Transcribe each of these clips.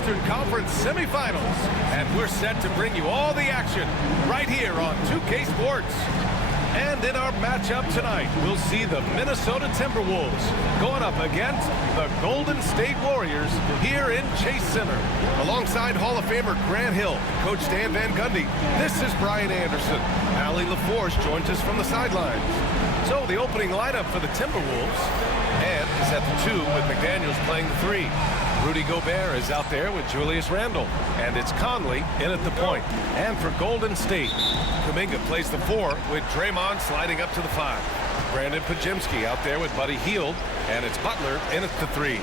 Western Conference semifinals. And we're set to bring you all the action right here on 2K Sports. And in our matchup tonight, we'll see the Minnesota Timberwolves going up against the Golden State Warriors here in Chase Center. Alongside Hall of Famer Grant Hill, Coach Dan Van Gundy, this is Brian Anderson. Allie LaForce joins us from the sidelines. So the opening lineup for the Timberwolves, and is at the 2 with McDaniels playing the 3. Rudy Gobert is out there with Julius Randle, and it's Conley in at the point. And for Golden State, Kuminga plays the 4 with Draymond sliding up to the 5. Brandon Pajemski out there with Buddy Hield, and it's Butler in at the 3.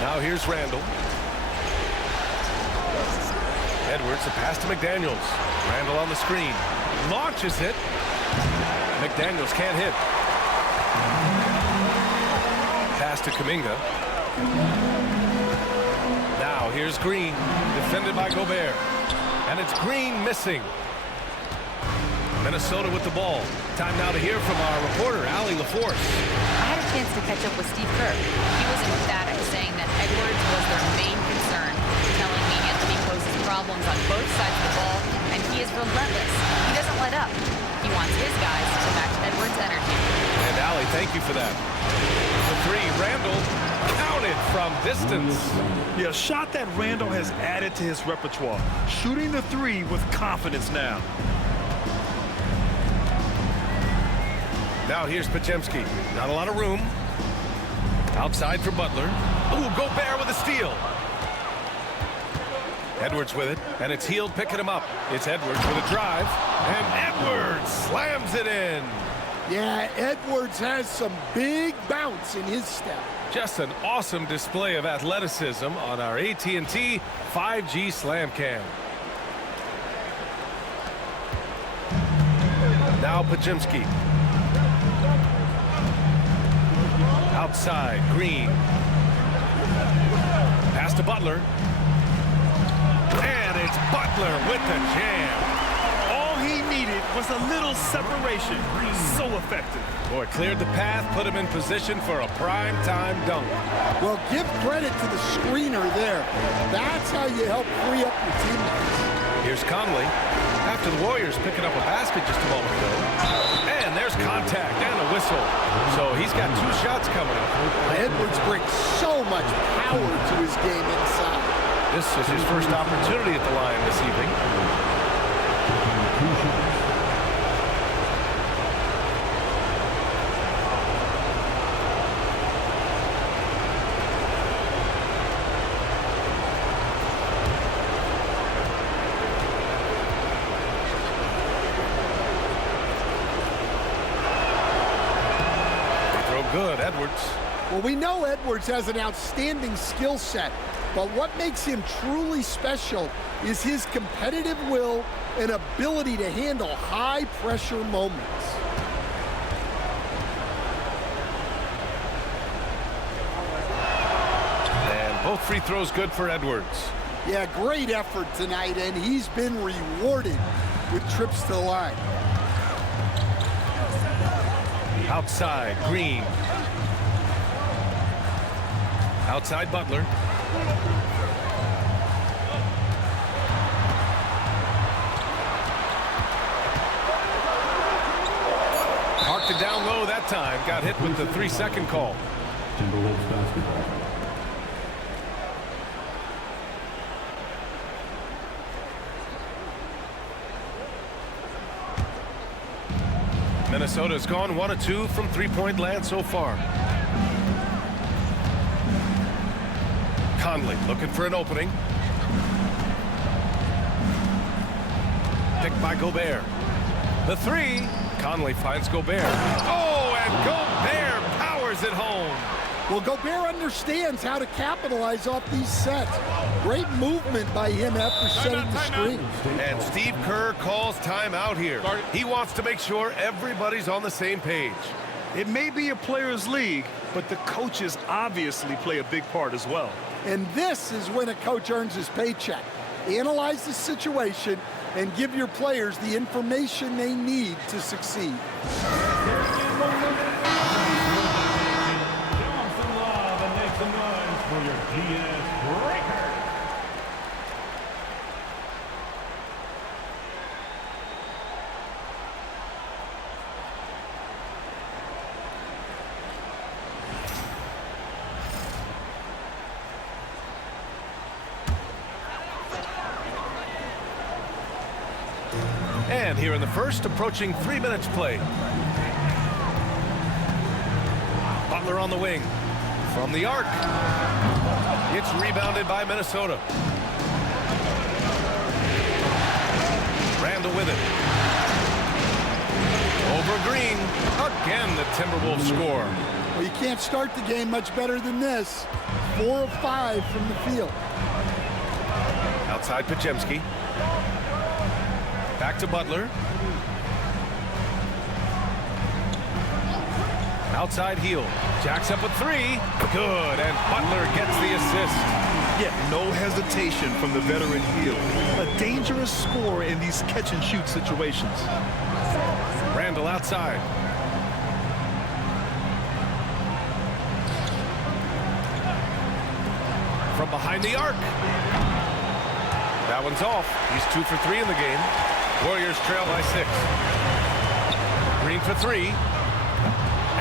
Now here's Randle. Edwards, a pass to McDaniels. Randle on the screen. Launches it. McDaniels can't hit. Pass to Kuminga. Now here's Green, defended by Gobert. And it's Green missing. Minnesota with the ball. Time now to hear from our reporter, Allie LaForce. I had a chance to catch up with Steve Kerr. He was emphatic, saying that Edwards was their main concern, telling me Anthony poses problems on both sides of the ball, and he is relentless. He doesn't let up. He wants his guys to match Edwards' energy. And Allie, thank you for that. The 3, Randle, counted from distance. Yeah, a shot that Randle has added to his repertoire. Shooting the 3 with confidence now. Now here's Pajemski. Not a lot of room. Outside for Butler. Ooh, Gobert with a steal. Edwards with it, and it's Hield picking him up. It's Edwards with a drive, and Edwards slams it in. Yeah, Edwards has some big bounce in his step. Just an awesome display of athleticism on our AT&T 5G Slam Cam. Now Pajemski. Outside, Green. Pass to Butler. And it's Butler with the jam. All he needed was a little separation. So effective. Boy, cleared the path, put him in position for a prime-time dunk. Well, give credit to the screener there. That's how you help free up your teammates. Here's Conley. After the Warriors picking up a basket just a moment ago. And there's contact and a whistle. So he's got 2 shots coming up. Edwards brings so much power to his game inside. This is his first opportunity at the line this evening. Good, Edwards. Well, we know Edwards has an outstanding skill set, but what makes him truly special is his competitive will and ability to handle high-pressure moments. And both free throws good for Edwards. Yeah, great effort tonight, and he's been rewarded with trips to the line. Outside, Green. Outside, Butler. Parked it down low that time. Got hit with the 3-second call. Timberwolves basketball. Minnesota's gone 1 of 2 from three-point land so far. Conley looking for an opening. Picked by Gobert. The 3. Conley finds Gobert. Oh, and Gobert powers it home. Well, Gobert understands how to capitalize off these sets. Great movement by him after setting the screen. And Steve Kerr calls timeout here. He wants to make sure everybody's on the same page. It may be a players' league, but the coaches obviously play a big part as well. And this is when a coach earns his paycheck. Analyze the situation and give your players the information they need to succeed. And here in the first, approaching 3 minutes play. Butler on the wing. From the arc. It's rebounded by Minnesota. Randall with it. Over Green. Again, the Timberwolves score. Well, you can't start the game much better than this. 4 of 5 from the field. Outside Podziemski. Back to Butler. Outside Heel. Jacks up with 3. Good, and Butler gets the assist. Yet no hesitation from the veteran Hill. A dangerous scorer in these catch-and-shoot situations. Randall outside. From behind the arc. That one's off. He's 2 for 3 in the game. Warriors trail by 6. Green for 3.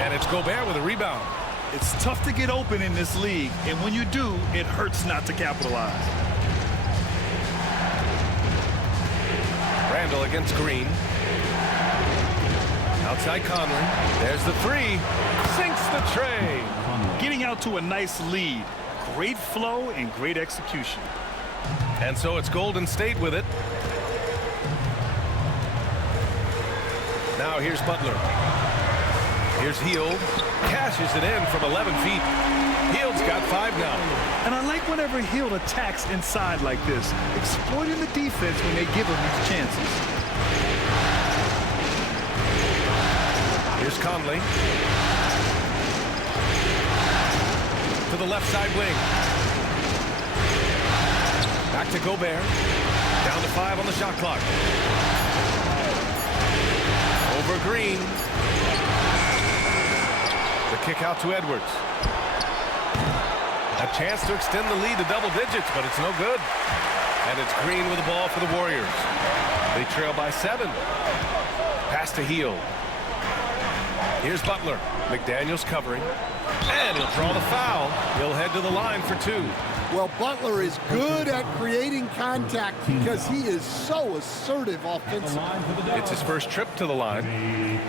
And it's Gobert with a rebound. It's tough to get open in this league, and when you do, it hurts not to capitalize. Randall against Green. Outside Conley. There's the 3. Sinks the tray. Getting out to a nice lead. Great flow and great execution. And so it's Golden State with it. Now here's Butler. Here's Hield. Cashes it in from 11 feet. Hield's got 5 now. And I like whenever Hield attacks inside like this, exploiting the defense when they give him these chances. Here's Conley. To the left side wing. Back to Gobert. Down to 5 on the shot clock. Over Green. The kick out to Edwards. A chance to extend the lead to double digits, but it's no good. And it's Green with the ball for the Warriors. They trail by 7. Pass to Hield. Here's Butler. McDaniels covering. And he'll draw the foul. He'll head to the line for 2. Well, Butler is good at creating contact because he is so assertive offensively. It's his first trip to the line.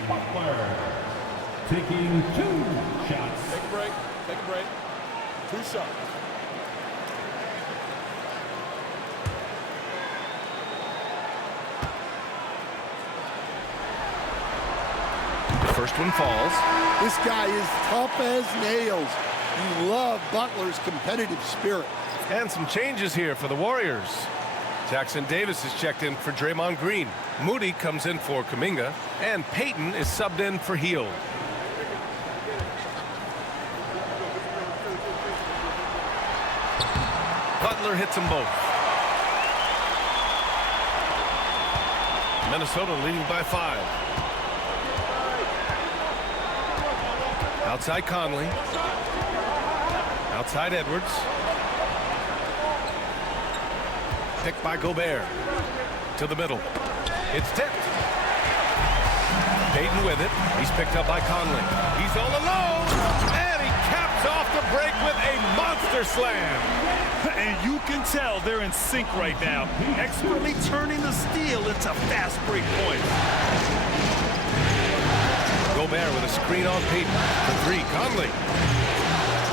Butler taking 2 shots. Take a break. Take a break. 2 shots. The first one falls. This guy is tough as nails. You love Butler's competitive spirit. And some changes here for the Warriors. Jackson Davis is checked in for Draymond Green. Moody comes in for Kuminga. And Payton is subbed in for Hield. Butler hits them both. Minnesota leading by 5. Outside Conley. Outside Edwards. Picked by Gobert. To the middle. It's tipped. Payton with it. He's picked up by Conley. He's all alone. And he caps off the break with a monster slam. And you can tell they're in sync right now, expertly turning the steal into fast break points. Gobert with a screen on Payton. For 3, Conley.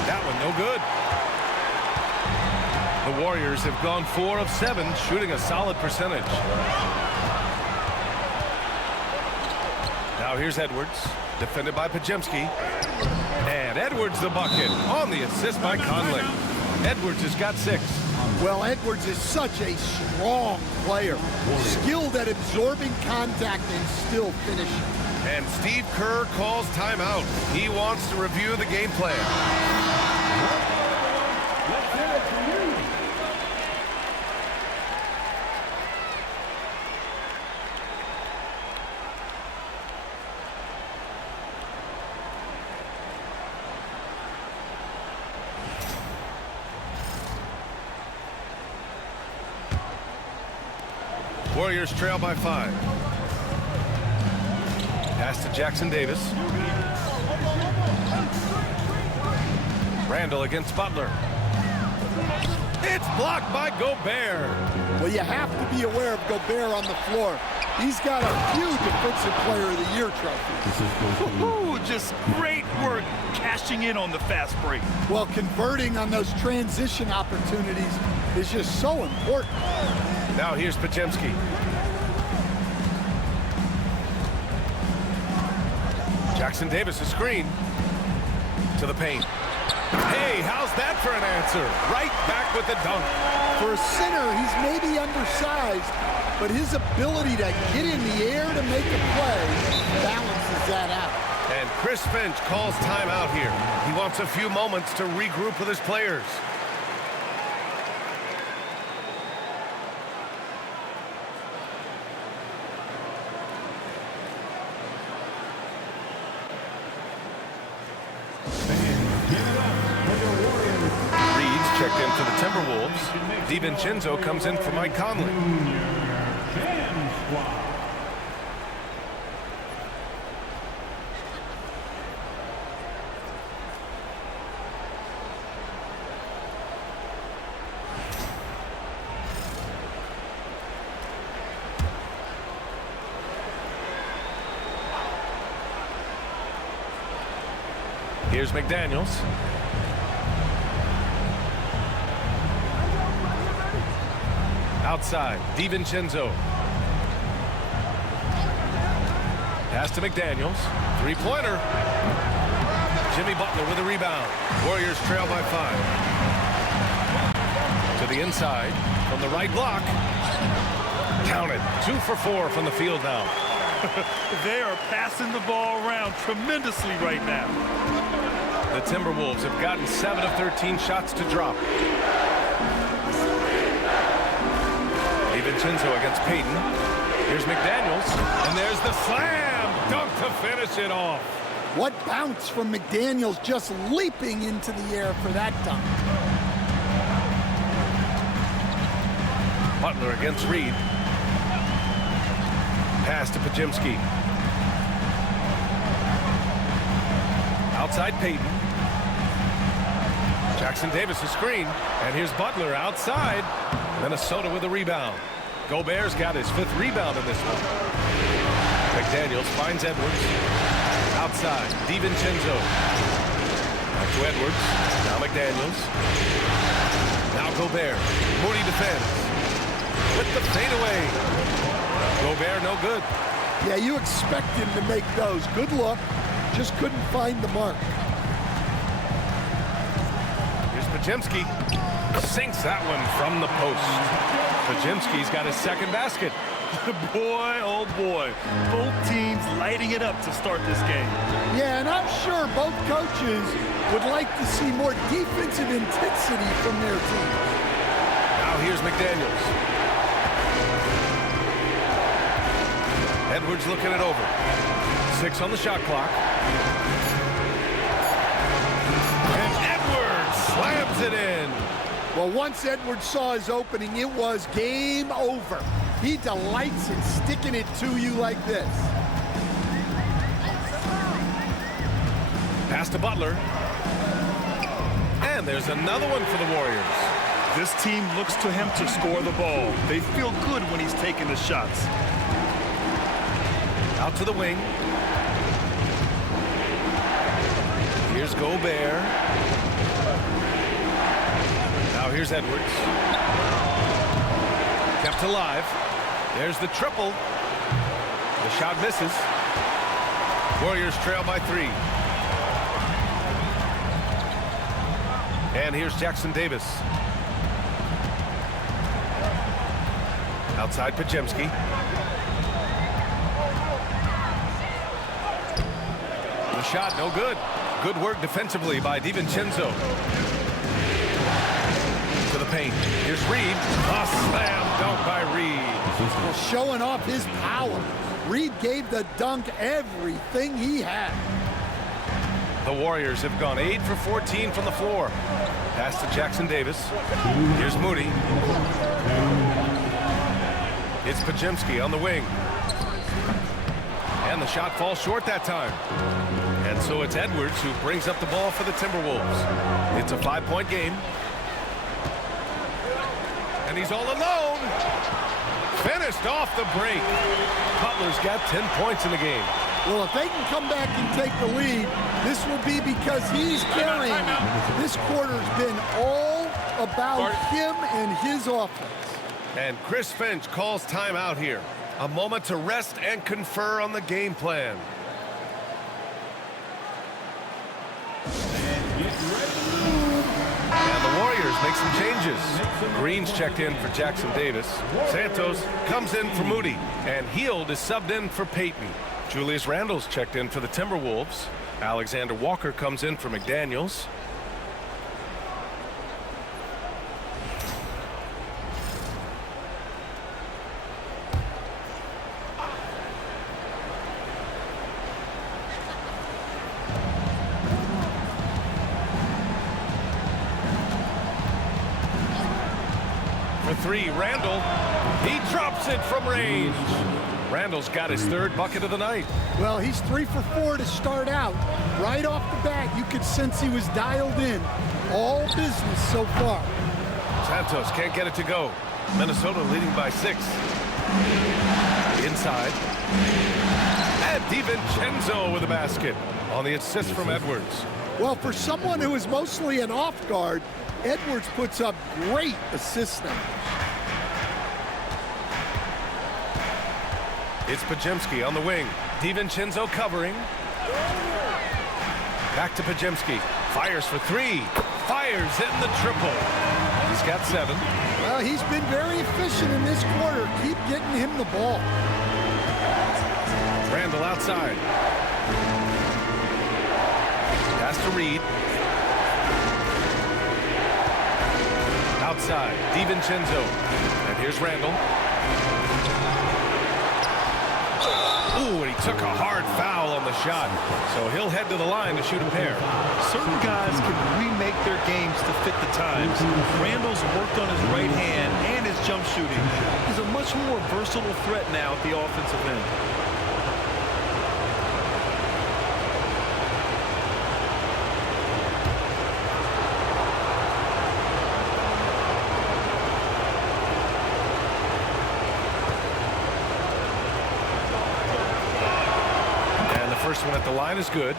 That one no good. The Warriors have gone 4 of 7, shooting a solid percentage. Now here's Edwards, defended by Podziemski. And Edwards the bucket on the assist by Conley. Edwards has got 6. Well, Edwards is such a strong player. Skilled at absorbing contact and still finishing. And Steve Kerr calls timeout. He wants to review the game plan. Warriors trail by 5. Pass to Jackson Davis. Randall against Butler. It's blocked by Gobert. Well, you have to be aware of Gobert on the floor. He's got a few Defensive Player of the Year trophies. Ooh, just great work cashing in on the fast break. Well, converting on those transition opportunities is just so important. Now here's Podziemski. Jackson Davis, a screen to the paint. Hey, how's that for an answer? Right back with the dunk. For a center, he's maybe undersized, but his ability to get in the air to make a play balances that out. And Chris Finch calls timeout here. He wants a few moments to regroup with his players. Reed's checked in for the Timberwolves. DiVincenzo comes in for Mike Conley. Here's McDaniels. Outside, DiVincenzo. Pass to McDaniels. Three-pointer. Jimmy Butler with a rebound. Warriors trail by 5. To the inside, from the right block. Counted. 2 for 4 from the field now. They are passing the ball around tremendously right now. The Timberwolves have gotten 7 of 13 shots to drop. DiVincenzo against Payton. Here's McDaniels, and there's the slam dunk to finish it off. What bounce from McDaniels, just leaping into the air for that dunk. Butler against Reed. Pass to Podziemski. Outside Payton. Jackson Davis a screen. And here's Butler outside. Minnesota with a rebound. Gobert's got his 5th rebound in this one. McDaniels finds Edwards. Outside. DiVincenzo. Back to Edwards. Now McDaniels. Now Gobert. Moody defends. With the fadeaway. Gobert no good. Yeah, you expect him to make those. Good look. Just couldn't find the mark. Here's Podziemski. Sinks that one from the post. Podziemski's got his 2nd basket. Boy, oh boy. Both teams lighting it up to start this game. Yeah, and I'm sure both coaches would like to see more defensive intensity from their team. Now here's McDaniels. Edwards looking it over. 6 on the shot clock. And Edwards slams it in. Well, once Edwards saw his opening, it was game over. He delights in sticking it to you like this. Pass to Butler. And there's another one for the Warriors. This team looks to him to score the ball. They feel good when he's taking the shots. Out to the wing. Here's Gobert. Now here's Edwards. Kept alive. There's the triple. The shot misses. Warriors trail by 3. And here's Jackson Davis. Outside Podziemski. The shot no good. Good work defensively by DiVincenzo. To the paint. Here's Reed. A slam dunk by Reed. Well, showing off his power. Reed gave the dunk everything he had. The Warriors have gone 8 for 14 from the floor. Pass to Jackson Davis. Here's Moody. It's Podziemski on the wing. And the shot falls short that time. And so it's Edwards who brings up the ball for the Timberwolves. It's a 5-point game. And he's all alone. finished off the break. Butler's got 10 points in the game. Well, if they can come back and take the lead, this will be because he's carrying. This quarter's been all about him and his offense. And Chris Finch calls timeout here. A moment to rest and confer on the game plan. And the Warriors make some changes. Green's checked in for Jackson Davis. Santos comes in for Moody. And Hield is subbed in for Payton. Julius Randle's checked in for the Timberwolves. Alexander Walker comes in for McDaniels. For three, Randle. He drops it from range. Randle's got his third bucket of the night. Well, he's 3 for 4 to start out. Right off the bat, you could sense he was dialed in. All business so far. Santos can't get it to go. Minnesota leading by 6. Inside. And DiVincenzo with a basket on the assist from Edwards. Well, for someone who is mostly an off guard, Edwards puts up great assist numbers. It's Podziemski on the wing. DiVincenzo covering. Back to Podziemski. Fires for 3. Fires hitting the triple. He's got 7. Well, he's been very efficient in this quarter. Keep getting him the ball. Randle outside. Pass to Reed. Outside, DiVincenzo. And here's Randle. Ooh, and he took a hard foul on the shot. So he'll head to the line to shoot a pair. Certain guys can remake their games to fit the times. Randle's worked on his right hand and his jump shooting. He's a much more versatile threat now at the offensive end. First one at the line is good.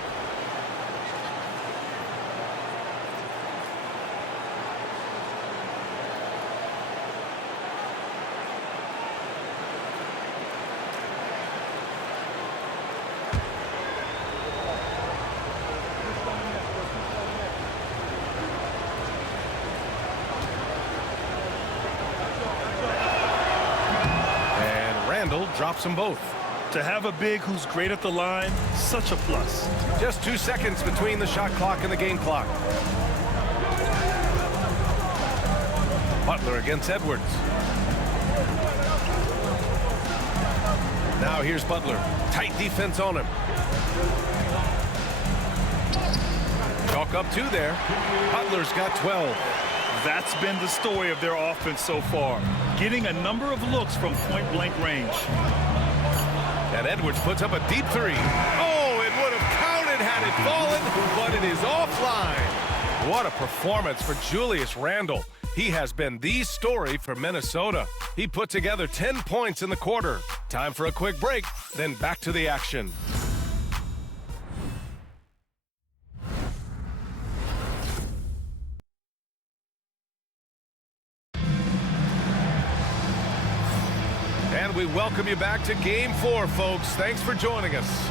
And Randle drops them both. To have a big who's great at the line, such a plus. Just 2 seconds between the shot clock and the game clock. Butler against Edwards. Now here's Butler. Tight defense on him. Chalk up 2 there. Butler's got 12. That's been the story of their offense so far. Getting a number of looks from point-blank range. And Edwards puts up a deep 3. Oh, it would have counted had it fallen, but it is offline. What a performance for Julius Randle. He has been the story for Minnesota. He put together 10 points in the quarter. Time for a quick break, then back to the action. And we welcome you back to Game 4, folks. Thanks for joining us.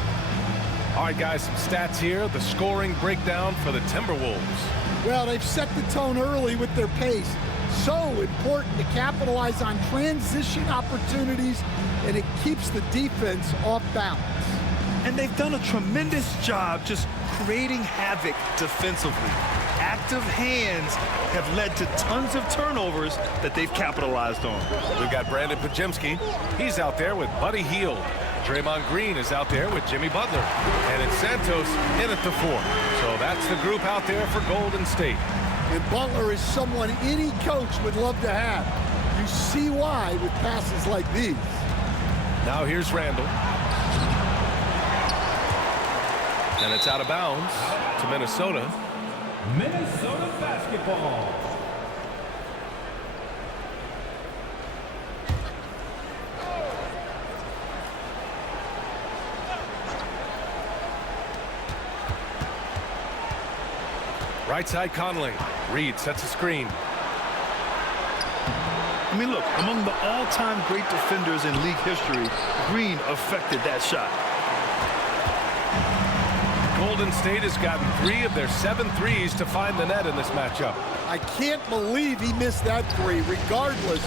All right, guys, some stats here. The scoring breakdown for the Timberwolves. Well, they've set the tone early with their pace. So important to capitalize on transition opportunities, and it keeps the defense off balance. And they've done a tremendous job just creating havoc defensively. Active hands have led to tons of turnovers that they've capitalized on. We've got Brandon Podziemski. He's out there with Buddy Hield. Draymond Green is out there with Jimmy Butler. And it's Santos in at the 4. So that's the group out there for Golden State. And Butler is someone any coach would love to have. You see why with passes like these. Now here's Randle. And it's out of bounds to Minnesota. Minnesota basketball. Right side Conley. Reed sets a screen. I mean, look, among the all-time great defenders in league history, Green affected that shot. Golden State has gotten 3 of their 7 threes to find the net in this matchup. I can't believe he missed that 3. Regardless,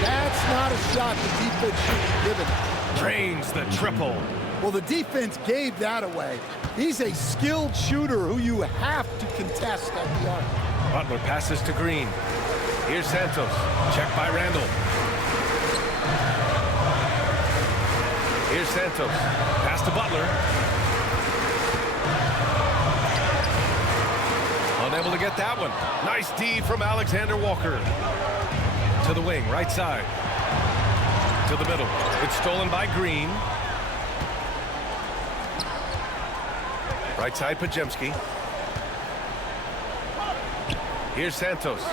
that's not a shot the defense should be given. Drains the triple. Well, the defense gave that away. He's a skilled shooter who you have to contest at the arc. Butler passes to Green. Here's Santos. Check by Randall. Here's Santos. Pass to Butler. Unable to get that one. Nice D from Alexander Walker. To the wing, right side. To the middle. It's stolen by Green. Right side, Podziemski. Here's Santos.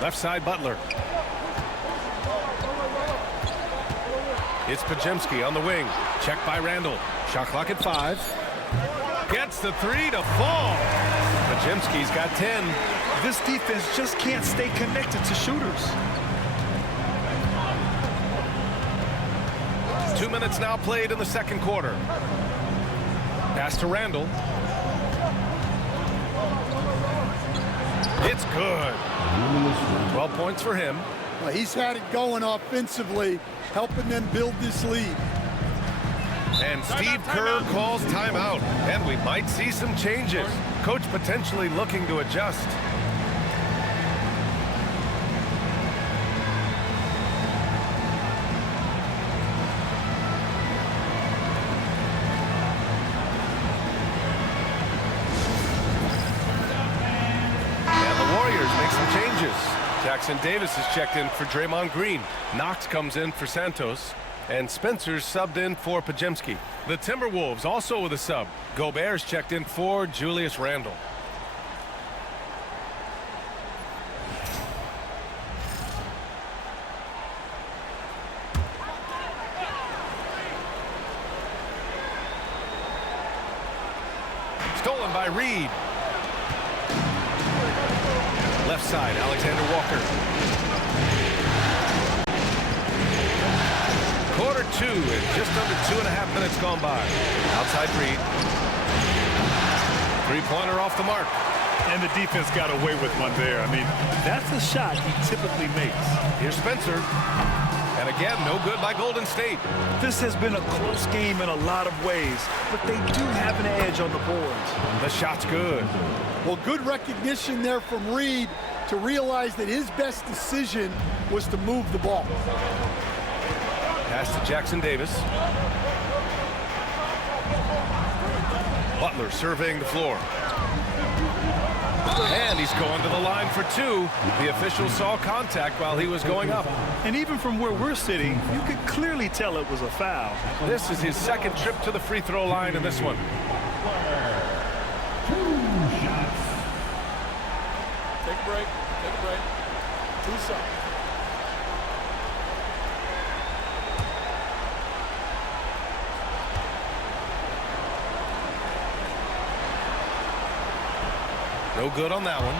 Left side, Butler. It's Podziemski on the wing. Check by Randall. Shot clock at 5. Gets the 3 to fall. Podziemski's got 10. This defense just can't stay connected to shooters. 2 minutes now played in the second quarter. Pass to Randall. It's good. 12 points for him. Well, he's had it going offensively, helping them build this lead. And Steve Kerr calls timeout. And we might see some changes. Coach potentially looking to adjust. Jackson Davis is checked in for Draymond Green. Knox comes in for Santos. And Spencer's subbed in for Podziemski. The Timberwolves also with a sub. Gobert's checked in for Julius Randle. Stolen by Reed. Left side, Alexander Walker. Quarter 2 and just under 2.5 minutes gone by. Outside Reed. Three-pointer off the mark. And the defense got away with one there. I mean, that's a shot he typically makes. Here's Spencer. And again, no good by Golden State. This has been a close game in a lot of ways, but they do have an edge on the boards. The shot's good. Well, good recognition there from Reed to realize that his best decision was to move the ball. Pass to Jackson Davis. Butler surveying the floor. And he's going to the line for 2. The official saw contact while he was going up. And even from where we're sitting, you could clearly tell it was a foul. This is his second trip to the free throw line in this one. 2 shots. Take a break. Take a break. 2 shots. No good on that one.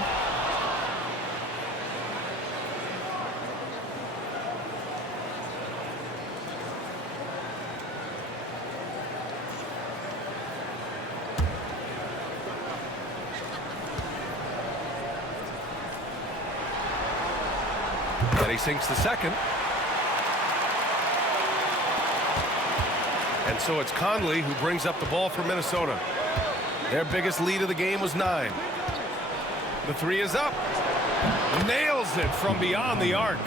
And he sinks the second. And so it's Conley who brings up the ball for Minnesota. Their biggest lead of the game was 9. The 3 is up. Nails it from beyond the arc.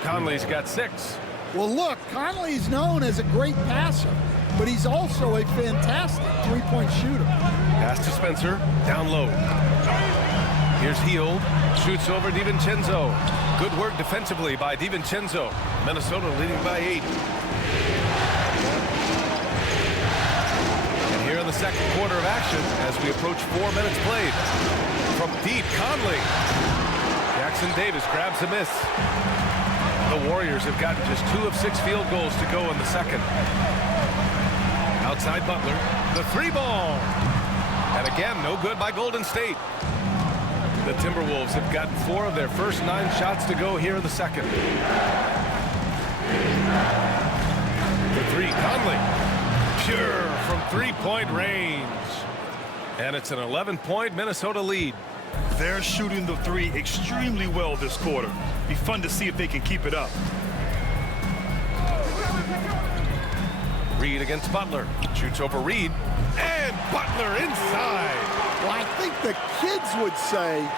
Conley's got 6. Well, look, Conley's known as a great passer, but he's also a fantastic three-point shooter. Pass to Spencer, down low. Here's Hield, shoots over DiVincenzo. Good work defensively by DiVincenzo. Minnesota leading by 8. And here in the second quarter of action, as we approach 4 minutes played. From deep, Conley. Jackson Davis grabs a miss. The Warriors have gotten just 2 of 6 field goals to go in the second. Outside Butler, the 3 ball. And again, no good by Golden State. The Timberwolves have gotten 4 of their first 9 shots to go here in the second. For 3, Conley. Pure from 3-point range. And it's an 11-point Minnesota lead. They're shooting the 3 extremely well this quarter. Be fun to see if they can keep it up. Reed against Butler. Shoots over Reed. And Butler inside. Well, I think the kids would say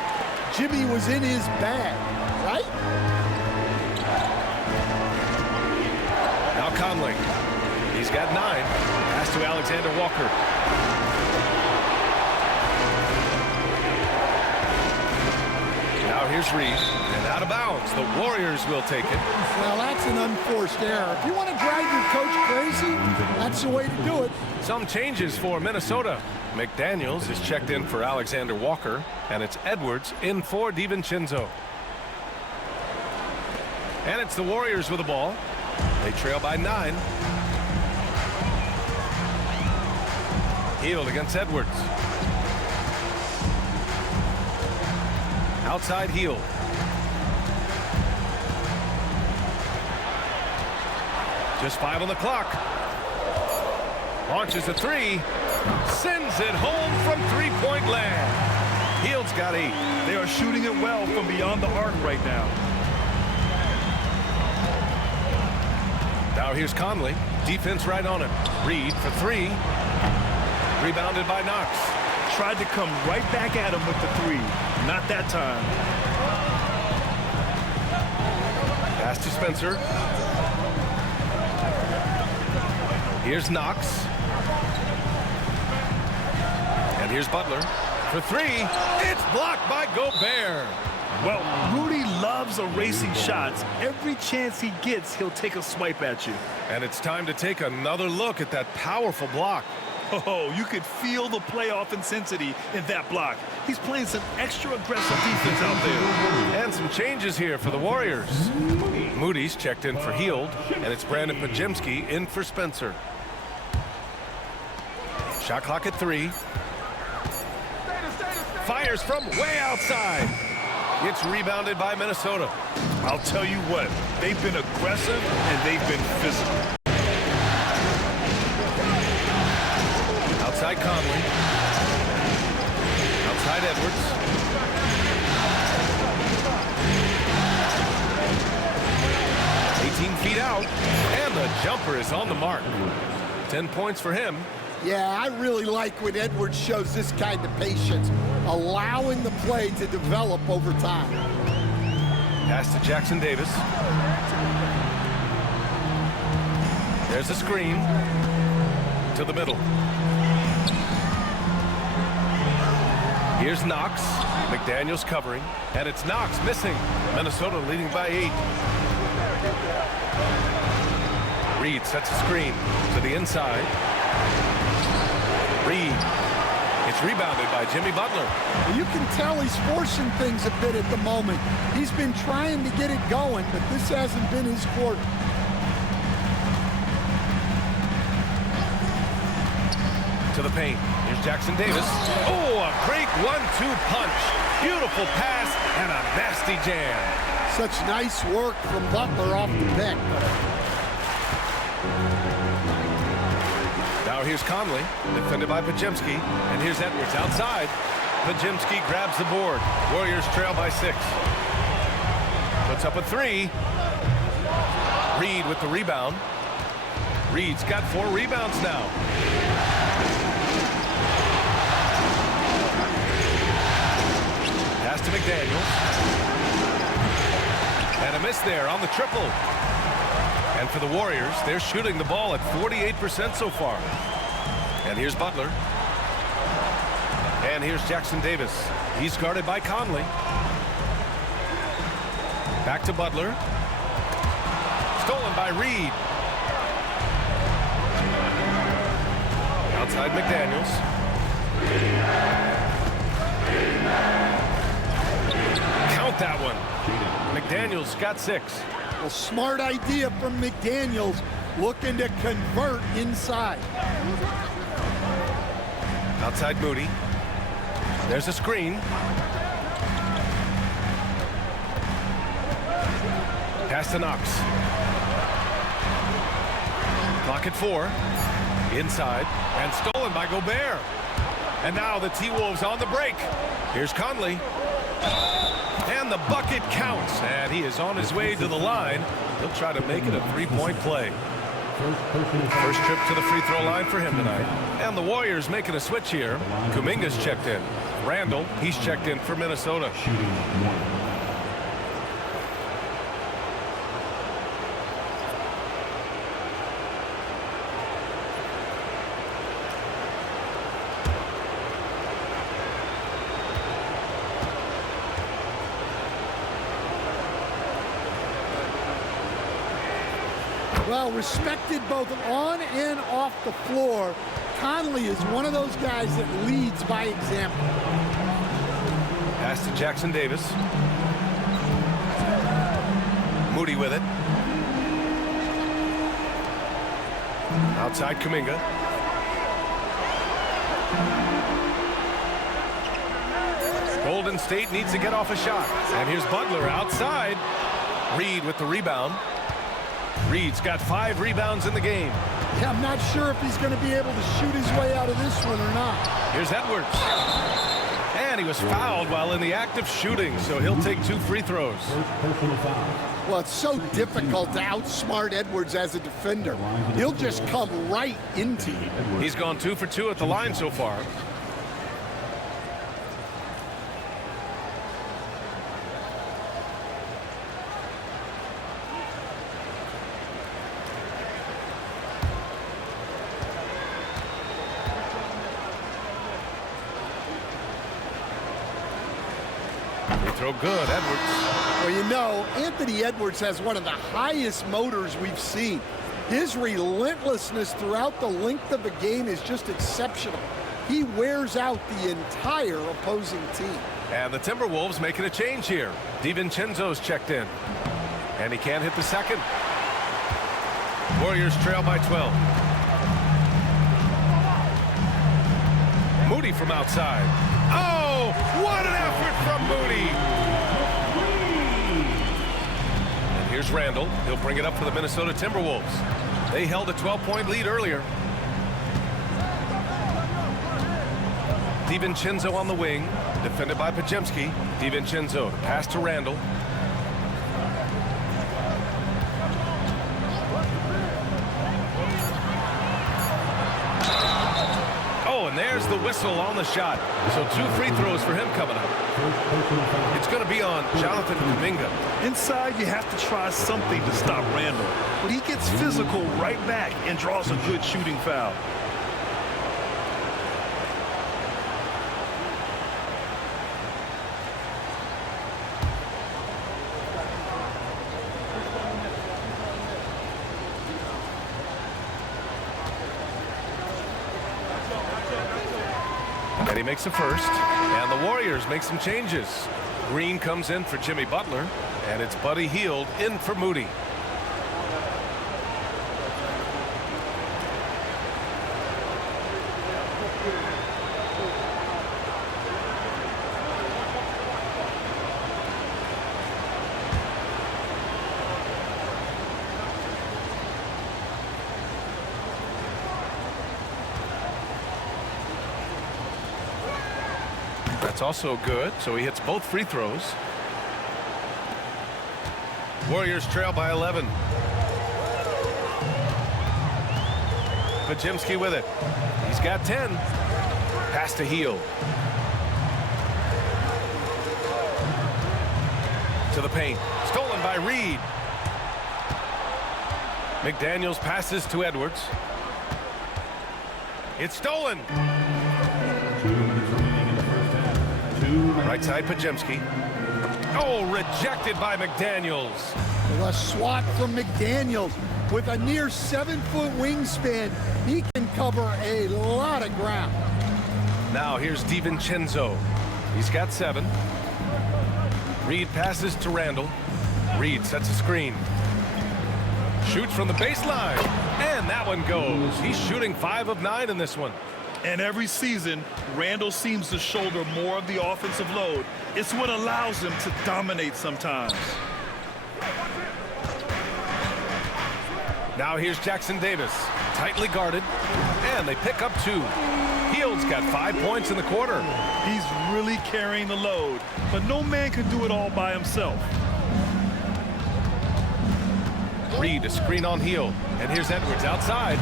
Jimmy was in his bag, right? Now Conley. He's got 9. Pass to Alexander Walker. Now here's Reed. And out of bounds. The Warriors will take it. Well, that's an unforced error. If you want to drive your coach crazy, that's the way to do it. Some changes for Minnesota. McDaniels is checked in for Alexander Walker, and it's Edwards in for DiVincenzo. And it's the Warriors with the ball. They trail by 9. Hield against Edwards. Outside Hield. Just 5 on the clock. Launches a 3. Sends it home from 3-point land. Hield's got 8. They are shooting it well from beyond the arc right now. Now here's Conley. Defense right on him. Reed for 3. Rebounded by Knox. Tried to come right back at him with the 3. Not that time. Pass to Spencer. Here's Knox. And here's Butler for 3. It's blocked by Gobert. Well, Rudy loves erasing shots. Every chance he gets, he'll take a swipe at you. And it's time to take another look at that powerful block. Oh, you could feel the playoff intensity in that block. He's playing some extra aggressive defense out there. And some changes here for the Warriors. Moody's checked in for Hield, and it's Brandon Pajemski in for Spencer. Shot clock at 3. Fires from way outside. It's rebounded by Minnesota. I'll tell you what, they've been aggressive and they've been physical. Outside Conley. Outside Edwards. Feet out, and the jumper is on the mark. 10 points for him. Yeah, I really like when Edwards shows this kind of patience, allowing the play to develop over time. Pass to Jackson Davis. There's a screen to the middle. Here's Knox. McDaniels covering, and it's Knox missing. Minnesota leading by 8. Reed sets a screen to the inside. Reed. It's rebounded by Jimmy Butler. You can tell he's forcing things a bit at the moment. He's been trying to get it going, but this hasn't been his quarter. To the paint. Here's Jackson Davis. Oh, a great 1-2 punch. Beautiful pass and a nasty jam. Such nice work from Butler off the pick. Now here's Conley, defended by Pajemski, and here's Edwards outside. Pajemski grabs the board. Warriors trail by 6. Puts up a 3. Reed with the rebound. Reed's got 4 rebounds now. Pass to McDaniels. And a miss there on the triple. And for the Warriors, they're shooting the ball at 48% so far. And here's Butler. And here's Jackson Davis. He's guarded by Conley. Back to Butler. Stolen by Reed. Outside McDaniels. Count that one. McDaniels got 6. A smart idea from McDaniels, looking to convert inside. Outside Moody. There's a screen. Pass to Knox. Clock at 4. Inside. And stolen by Gobert. And now the T-Wolves on the break. Here's Conley. And the bucket counts. And he is on his way to the line. He'll try to make it a three-point play. First trip to the free throw line for him tonight. And the Warriors making a switch here. Kuminga's checked in. Randall, he's checked in for Minnesota. Well, respected both on and off the floor, Conley is one of those guys that leads by example. Pass to Jackson Davis. Moody with it. Outside Kuminga. Golden State needs to get off a shot. And here's Butler outside. Reed with the rebound. Reed's got 5 rebounds in the game. Yeah, I'm not sure if he's going to be able to shoot his way out of this one or not. Here's Edwards. And he was fouled while in the act of shooting, so he'll take 2 free throws. Well, it's so difficult to outsmart Edwards as a defender. He'll just come right into you. He's gone 2 for 2 at the line so far. Throw good, Edwards. Well, you know, Anthony Edwards has one of the highest motors we've seen. His relentlessness throughout the length of the game is just exceptional. He wears out the entire opposing team. And the Timberwolves making a change here. DiVincenzo's checked in. And he can't hit the second. Warriors trail by 12. Moody from outside. Oh, what an effort from Moody. And here's Randall. He'll bring it up for the Minnesota Timberwolves. They held a 12-point lead earlier. DiVincenzo on the wing, defended by Podziemski. DiVincenzo, pass to Randall. And there's the whistle on the shot. So 2 free throws for him coming up. It's going to be on Jonathan Kuminga. Inside, you have to try something to stop Randall. But he gets physical right back and draws a good shooting foul. And he makes a first, and the Warriors make some changes. Green comes in for Jimmy Butler, and it's Buddy Hield in for Moody. That's also good, so he hits both free throws. Warriors trail by 11. Podziemski with it. He's got 10. Pass to Hield. To the paint. Stolen by Reed. McDaniels passes to Edwards. It's stolen. Right side, Podziemski. Oh, rejected by McDaniels. A swat from McDaniels. With a near 7-foot wingspan, he can cover a lot of ground. Now here's DiVincenzo. He's got 7. Reed passes to Randall. Reed sets a screen. Shoots from the baseline. And that one goes. He's shooting 5 of 9 in this one. And every season, Randall seems to shoulder more of the offensive load. It's what allows him to dominate sometimes. Now here's Jackson Davis, tightly guarded, and they pick up 2. Hield's got 5 points in the quarter. He's really carrying the load, but no man can do it all by himself. Reed, a screen on Hield, and here's Edwards outside.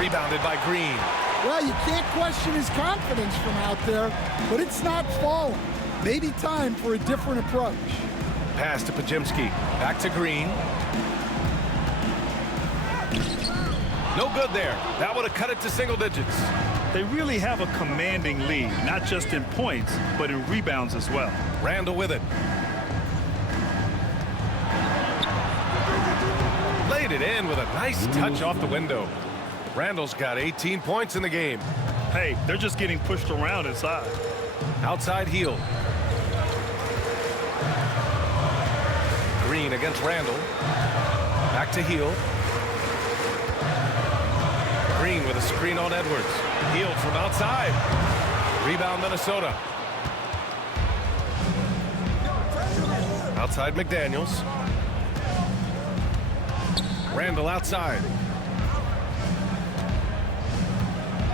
Rebounded by Green. Well, you can't question his confidence from out there, but it's not falling. Maybe time for a different approach. Pass to Pajimski. Back to Green. No good there. That would have cut it to single digits. They really have a commanding lead, not just in points, but in rebounds as well. Randall with it. Laid it in with a nice touch off the window. Randall's got 18 points in the game. Hey, they're just getting pushed around inside. Outside Hield. Green against Randall. Back to Hield. Green with a screen on Edwards. Hield from outside. Rebound Minnesota. Outside McDaniels. Randall outside.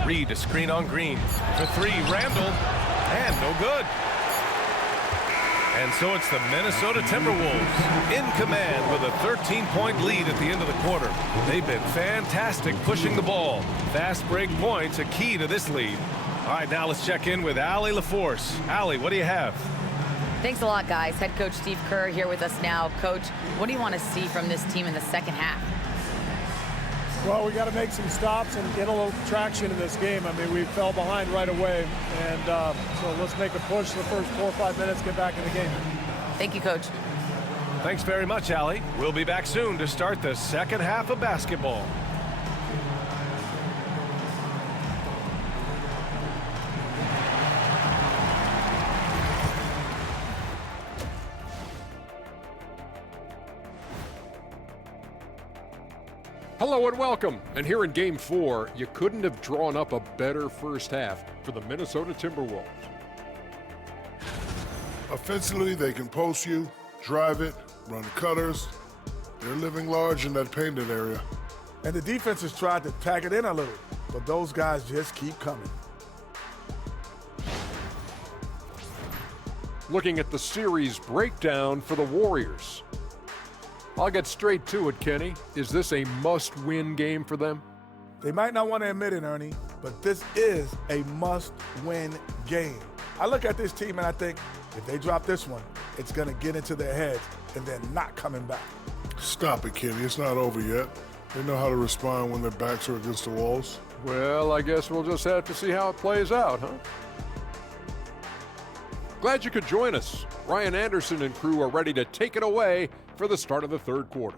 Reed, a screen on Green. For 3, Randall. And no good. And so it's the Minnesota Timberwolves in command with a 13-point lead at the end of the quarter. They've been fantastic pushing the ball. Fast break points a key to this lead. All right, now let's check in with Allie LaForce. Allie, what do you have? Thanks a lot, guys. Head coach Steve Kerr here with us now. Coach, what do you want to see from this team in the second half? Well, we got to make some stops and get a little traction in this game. I mean, we fell behind right away, and so let's make a push the first 4 or 5 minutes, get back in the game. Thank you, Coach. Thanks very much, Allie. We'll be back soon to start the second half of basketball. Hello and welcome. And here in Game 4, you couldn't have drawn up a better first half for the Minnesota Timberwolves. Offensively, they can post you, drive it, run cutters. They're living large in that painted area. And the defense has tried to tag it in a little, but those guys just keep coming. Looking at the series breakdown for the Warriors. I'll get straight to it, Kenny. Is this a must-win game for them? They might not want to admit it, Ernie, but this is a must-win game. I look at this team and I think if they drop this one, it's going to get into their heads and then not coming back. Stop it, Kenny. It's not over yet. They know how to respond when their backs are against the walls. Well, I guess we'll just have to see how it plays out, huh? Glad you could join us. Ryan Anderson and crew are ready to take it away for the start of the third quarter.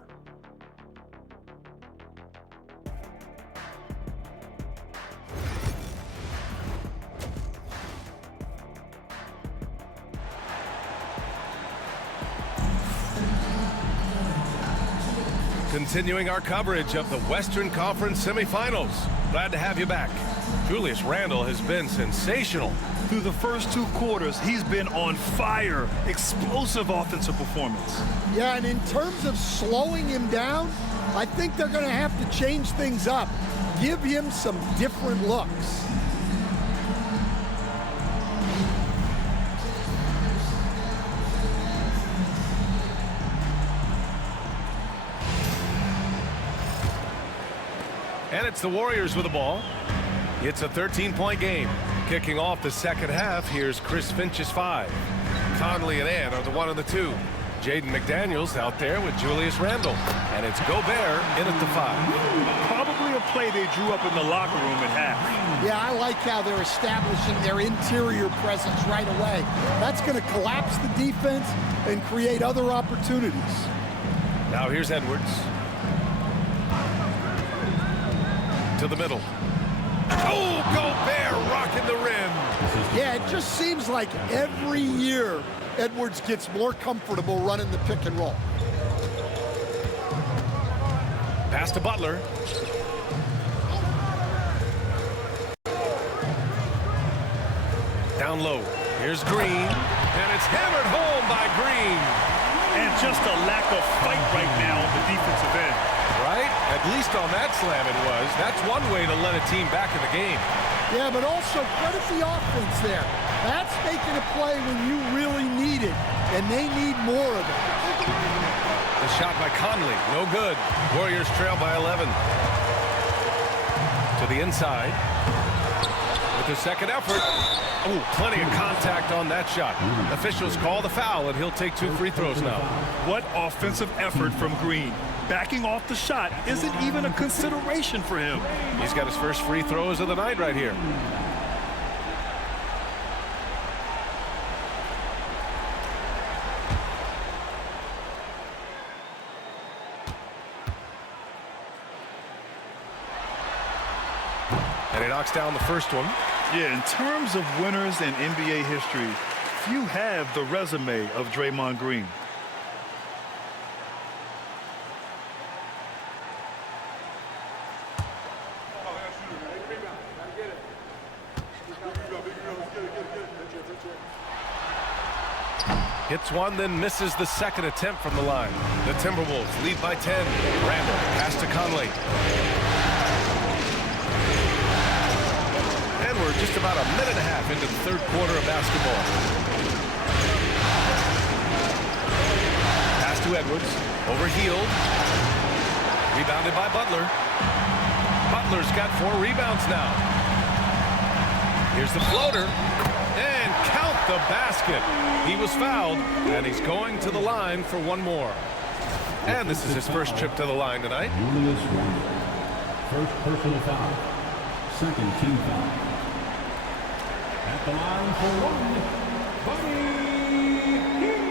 Continuing our coverage of the Western Conference semifinals. Glad to have you back. Julius Randle has been sensational. Through the first 2 quarters, he's been on fire. Explosive offensive performance. Yeah, and in terms of slowing him down, I think they're going to have to change things up. Give him some different looks. And it's the Warriors with the ball. It's a 13-point game. Kicking off the second half, here's Chris Finch's 5. Conley and Ann are the 1 and the 2. Jaden McDaniels out there with Julius Randle. And it's Gobert in at the 5. Probably a play they drew up in the locker room at half. Yeah, I like how they're establishing their interior presence right away. That's going to collapse the defense and create other opportunities. Now here's Edwards. To the middle. Oh, Gobert rocking the rim. Yeah, it just seems like every year Edwards gets more comfortable running the pick and roll. Pass to Butler. Down low. Here's Green. And it's hammered home by Green. And just a lack of fight right now on the defensive end. Right? At least on that slam it was. That's one way to let a team back in the game. Yeah, but also credit the offense there. That's making a play when you really need it, and they need more of it. The shot by Conley, no good. Warriors trail by 11. To the inside. With the second effort. Oh, plenty of contact on that shot. Officials call the foul, and he'll take 2 free throws now. What offensive effort from Green. Backing off the shot isn't even a consideration for him. He's got his first free throws of the night right here. And he knocks down the first one. Yeah, in terms of winners in NBA history, few have the resume of Draymond Green. Hits one, then misses the second attempt from the line. The Timberwolves lead by 10. Randall, pass to Conley. And we're just about a minute and a half into the third quarter of basketball. Pass to Edwards, overhealed. Rebounded by Butler. Butler's got 4 rebounds now. Here's the floater. And count the basket. He was fouled, and he's going to the line for one more. And this is his first trip to the line tonight. Julius Randle. First personal foul. Second team foul. At the line for one, Buddy Hield.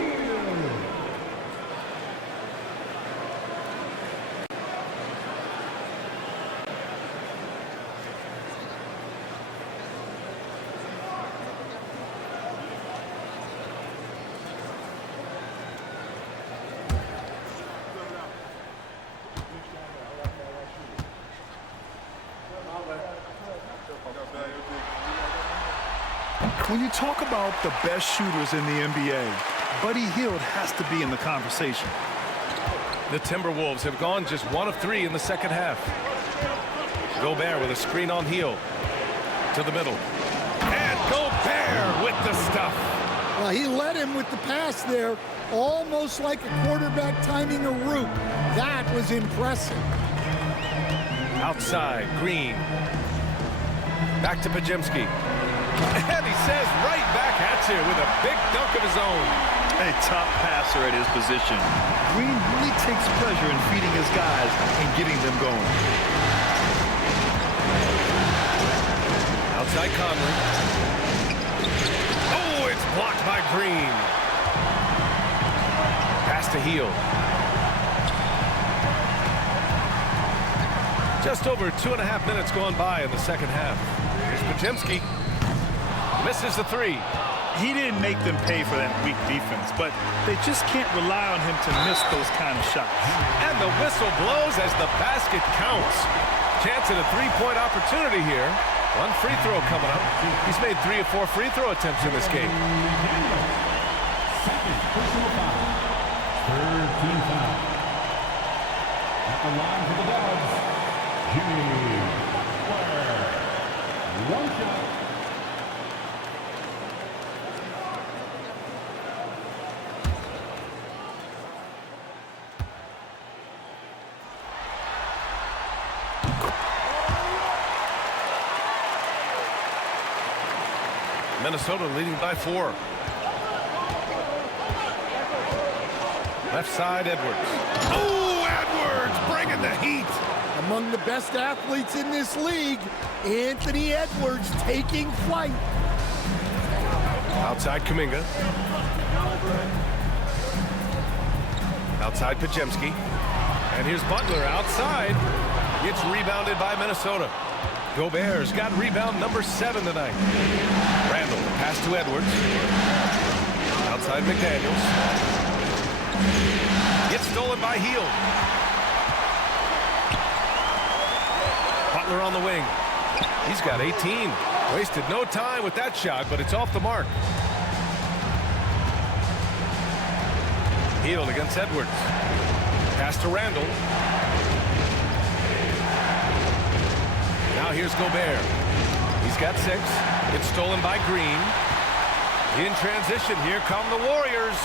When you talk about the best shooters in the NBA, Buddy Hield has to be in the conversation. The Timberwolves have gone just 1 of 3 in the second half. Gobert with a screen on Hield. To the middle. And Gobert with the stuff. Well, he led him with the pass there, almost like a quarterback timing a route. That was impressive. Outside, Green. Back to Pajemski. And he says right back at you with a big dunk of his own. A top passer at his position. Green really takes pleasure in feeding his guys and getting them going. Outside Conley. Oh, it's blocked by Green. Pass to Hield. Just over 2.5 minutes gone by in the second half. Here's Pajemski. Misses the 3. He didn't make them pay for that weak defense, but they just can't rely on him to miss those kind of shots. And the whistle blows as the basket counts. Chance at a 3-point opportunity here. 1 free throw coming up. He's made 3 or 4 free throw attempts in this game. Second personal foul. Third team foul. At the line for the Dubs, Jimmy Butler. 1 shot. Minnesota leading by 4. Left side, Edwards. Oh, Edwards bringing the heat. Among the best athletes in this league, Anthony Edwards taking flight. Outside Kuminga. Outside Pajemski. And here's Butler outside. It's rebounded by Minnesota. Gobert's got rebound number 7 tonight. Randall, pass to Edwards. Outside McDaniels. Gets stolen by Hield. Butler on the wing. He's got 18. Wasted no time with that shot, but it's off the mark. Hield against Edwards. Pass to Randall. Now here's Gobert. He's got 6. It's stolen by Green. In transition, here come the Warriors.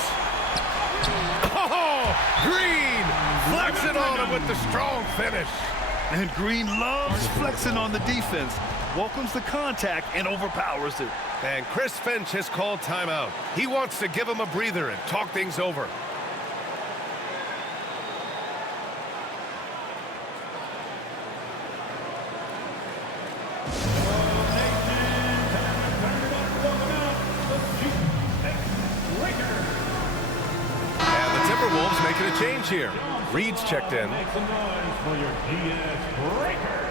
Oh, Green flexing on him with the strong finish. And Green loves flexing on the defense. Welcomes the contact and overpowers it. And Chris Finch has called timeout. He wants to give him a breather and talk things over. And the Timberwolves making a change here. Reed's checked in. Make some noise for your DS Breaker.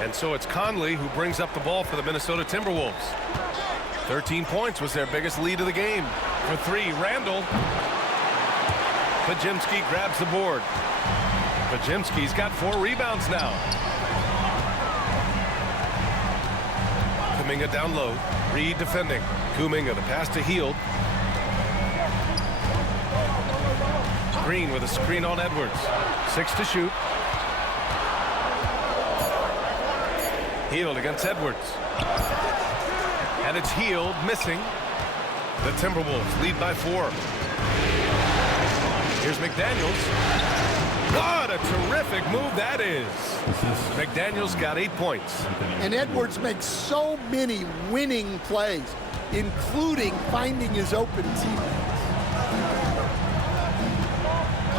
And so it's Conley who brings up the ball for the Minnesota Timberwolves. 13 points was their biggest lead of the game. For 3, Randall. Pajemski grabs the board. Pajemski's got 4 rebounds now. Kuminga down low. Reed defending. Kuminga, the pass to Hield. Green with a screen on Edwards. 6 to shoot. Hield against Edwards. And it's Hield missing. The Timberwolves lead by 4. Here's McDaniels. What a terrific move that is. McDaniels got 8 points. And Edwards makes so many winning plays, including finding his open teammates.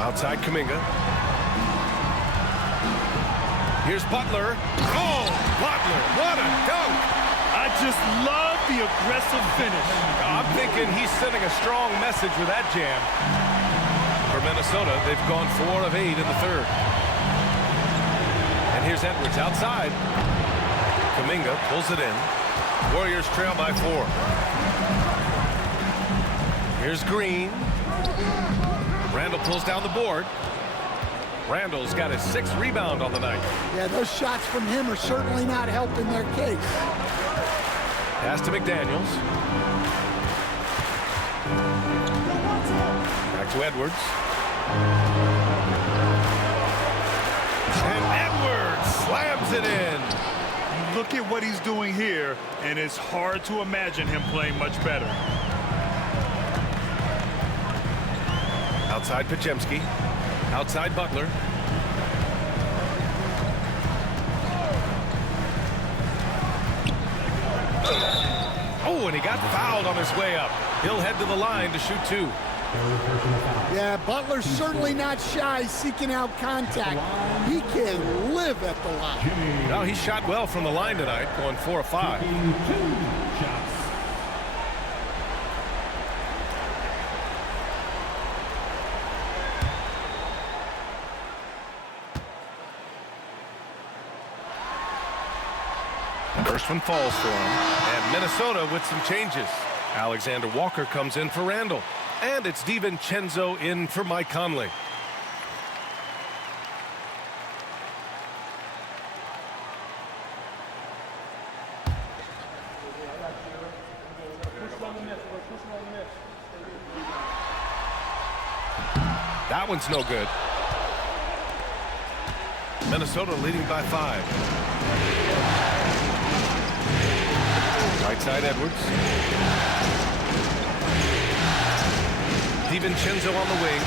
Outside Kuminga. Here's Butler. Oh, Butler, what a dunk! I just love the aggressive finish. I'm thinking he's sending a strong message with that jam. For Minnesota, they've gone 4 of 8 in the third. And here's Edwards outside. Kuminga pulls it in. Warriors trail by 4. Here's Green. Randall pulls down the board. Randall's got his 6th rebound on the night. Yeah, those shots from him are certainly not helping their case. Pass to McDaniels. Back to Edwards. And Edwards slams it in. Look at what he's doing here, and it's hard to imagine him playing much better. Outside Pajemski. Outside Butler. Oh, and he got fouled on his way up. He'll head to the line to shoot 2. Yeah, Butler's certainly not shy seeking out contact. He can live at the line. Now he shot well from the line tonight, going 4 of 5. 2 shots. First one falls for him. And Minnesota with some changes. Alexander Walker comes in for Randall. And it's DiVincenzo in for Mike Conley. That one's no good. Minnesota leading by 5. Right side Edwards. DiVincenzo on the wing.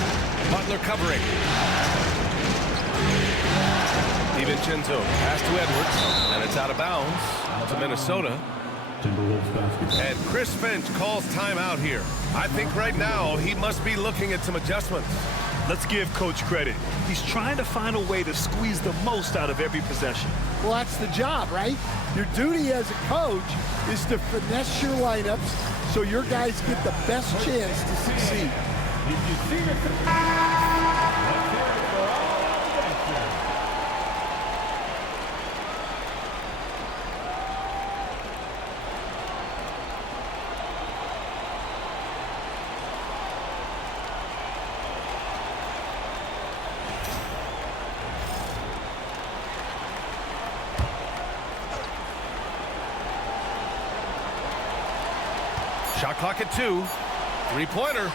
Butler covering. DiVincenzo pass to Edwards. And it's out of bounds to Minnesota. Timberwolves basketball. And Chris Finch calls timeout here. I think right now he must be looking at some adjustments. Let's give Coach credit. He's trying to find a way to squeeze the most out of every possession. Well, that's the job, right? Your duty as a coach is to finesse your lineups so your guys get the best chance to succeed. Did you see it? Let's hear it for all the gangsters. 1 Shot clock at 2. Three-pointer.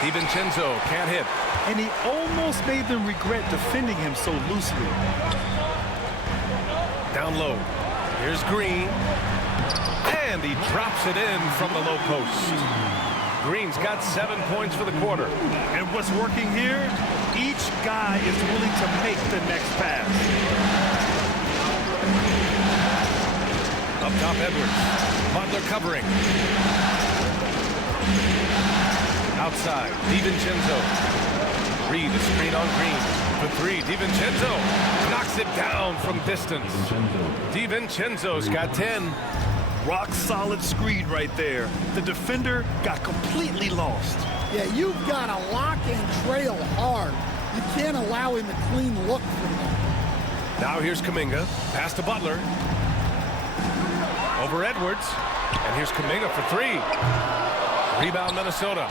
DiVincenzo can't hit. And he almost made them regret defending him so loosely. Down low. Here's Green. And he drops it in from the low post. Green's got 7 points for the quarter. And what's working here? Each guy is willing to make the next pass. Up top, Edwards. Butler covering. Outside, DiVincenzo. Reed, the screen on Green. For 3, DiVincenzo knocks it down from distance. DiVincenzo's got 10. Rock solid screen right there. The defender got completely lost. Yeah, you've got to lock and trail hard. You can't allow him a clean look from there. Now here's Kuminga. Pass to Butler. Over Edwards. And here's Kuminga for 3. Rebound Minnesota.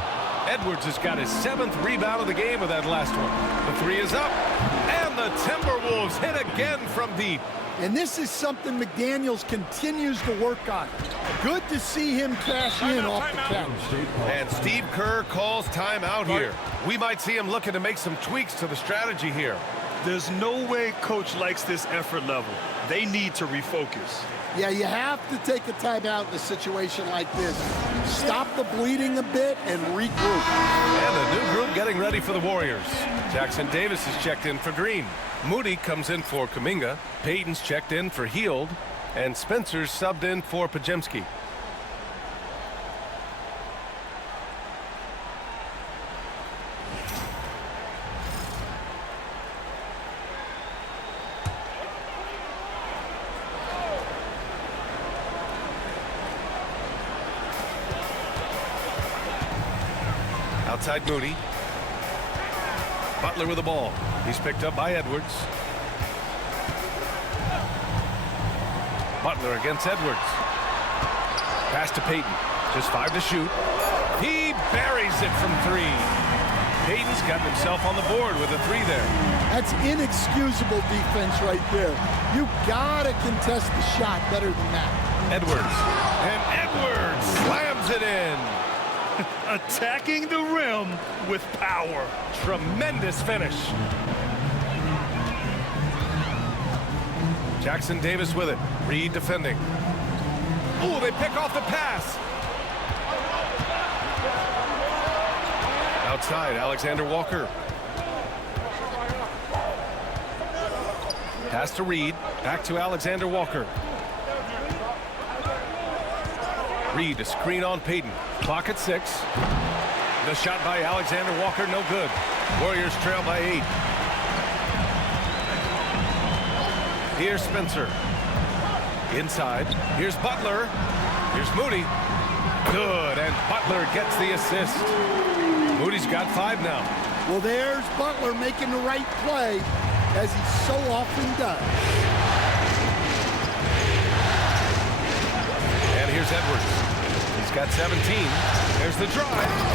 Edwards has got his 7th rebound of the game with that last one. The 3 is up. And the Timberwolves hit again from deep. And this is something McDaniels continues to work on. Good to see him cash in off the catch. And Steve Kerr calls timeout here. We might see him looking to make some tweaks to the strategy here. There's no way coach likes this effort level. They need to refocus. Yeah, you have to take a timeout in a situation like this. Stop the bleeding a bit and regroup. And a new group getting ready for the Warriors. Jackson Davis is checked in for Green. Moody comes in for Kuminga. Payton's checked in for Hield. And Spencer's subbed in for Pajemski. Outside Moody. Butler with the ball. He's picked up by Edwards. Butler against Edwards. Pass to Payton. Just 5 to shoot. He buries it from 3. Payton's got himself on the board with a 3 there. That's inexcusable defense right there. You gotta contest the shot better than that. Edwards. And Edwards slams it in. Attacking the rim with power. Tremendous finish. Jackson Davis with it. Reed defending. Ooh, they pick off the pass. Outside, Alexander Walker. Pass to Reed. Back to Alexander Walker. Reed, a screen on Payton. Clock at 6. The shot by Alexander Walker, no good. Warriors trail by 8. Here's Spencer. Inside. Here's Butler. Here's Moody. Good, and Butler gets the assist. Moody's got 5 now. Well, there's Butler making the right play, as he so often does. And here's Edwards. He's got 17. There's the drive.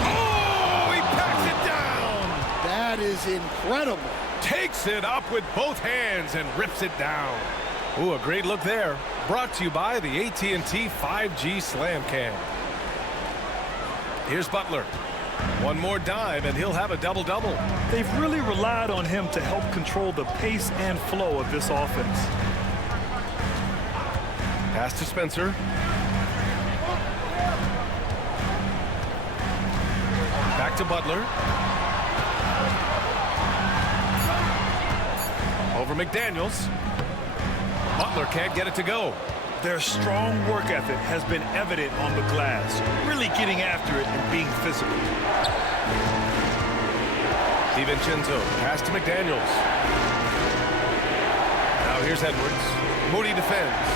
Oh, he packs it down. That is incredible. Takes it up with both hands and rips it down. Ooh, a great look there. Brought to you by the AT&T 5G Slam Cam. Here's Butler. One more dive and he'll have a double-double. They've really relied on him to help control the pace and flow of this offense. Pass to Spencer. Back to Butler. Over McDaniels. Butler can't get it to go. Their strong work ethic has been evident on the glass, really getting after it and being physical. DiVincenzo, pass to McDaniels. Now here's Edwards. Moody defends.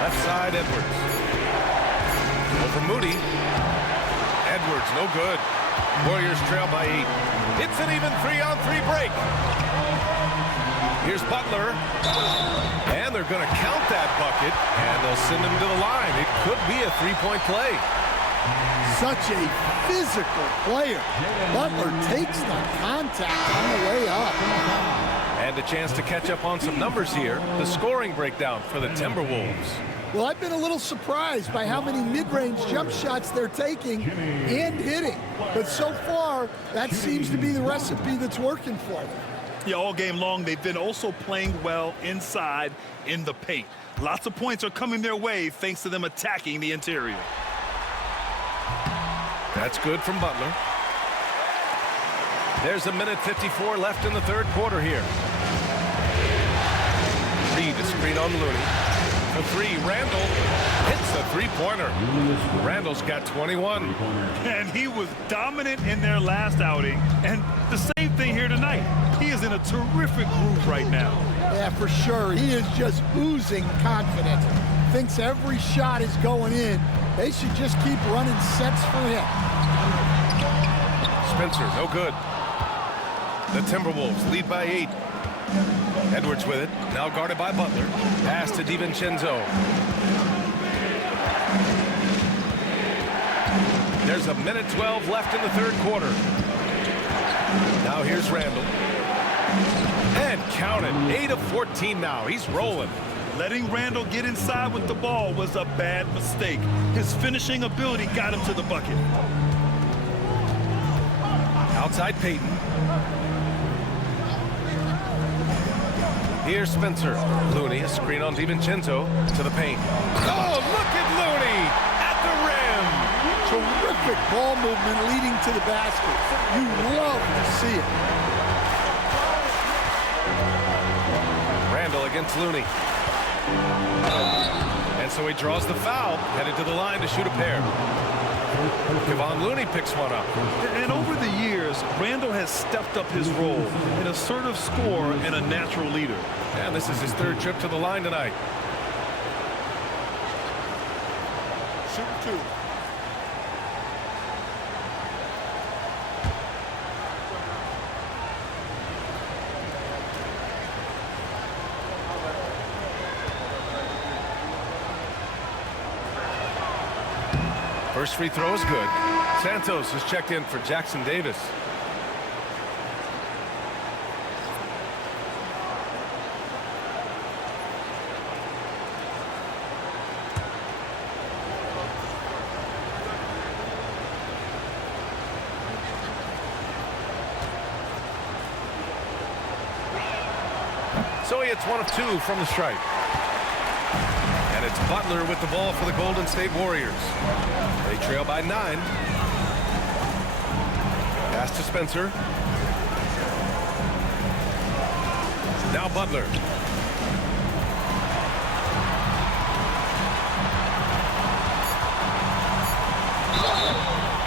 Left side, Edwards. Over Moody. Edwards, no good. Warriors trail by 8. It's an even 3-on-3 break. Here's Butler. And they're going to count that bucket, and they'll send him to the line. It could be a 3-point play. Such a physical player. Butler takes the contact on the way up. And get a chance to catch up on some numbers here. The scoring breakdown for the Timberwolves. Well, I've been a little surprised by how many mid-range jump shots they're taking and hitting. But so far, that seems to be the recipe that's working for them. Yeah, all game long, they've been also playing well inside in the paint. Lots of points are coming their way thanks to them attacking the interior. That's good from Butler. There's a minute 54 left in the third quarter here. Reed, a screen on Looney. The three, Randall hits the three-pointer. Randall's got 21. And he was dominant in their last outing. And the same thing here tonight. He is in a terrific groove right now. Yeah, for sure. He is just oozing confidence. Thinks every shot is going in. They should just keep running sets for him. Spencer, no good. The Timberwolves lead by 8. Edwards with it, now guarded by Butler. Pass to DiVincenzo. There's a minute 12 left in the third quarter. Now here's Randall. And count it, 8 of 14 now. He's rolling. Letting Randall get inside with the ball was a bad mistake. His finishing ability got him to the bucket. Outside Peyton. Here's Spencer. Looney, a screen on DiVincenzo to the paint. Oh, look at Looney at the rim. Terrific ball movement leading to the basket. You love to see it. Randall against Looney. And so he draws the foul, headed to the line to shoot a pair. Kevon Looney picks one up. And over the years, Randall has stepped up his role, an assertive scorer and a natural leader. And this is his third trip to the line tonight. Shoot two. First free throw is good. Santos is checked in for Jackson Davis. So he hits 1 of 2 from the stripe. And it's Butler with the ball for the Golden State Warriors. They trail by 9. Pass to Spencer. Now Butler.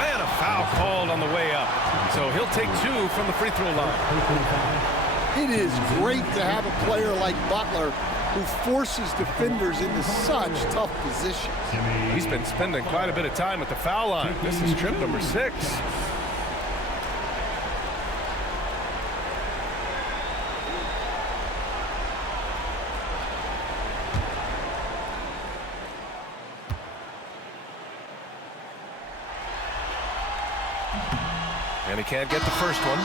And a foul called on the way up. So he'll take 2 from the free throw line. It is great to have a player like Butler who forces defenders into such tough positions. He's been spending quite a bit of time at the foul line. This is trip number 6. And he can't get the first one.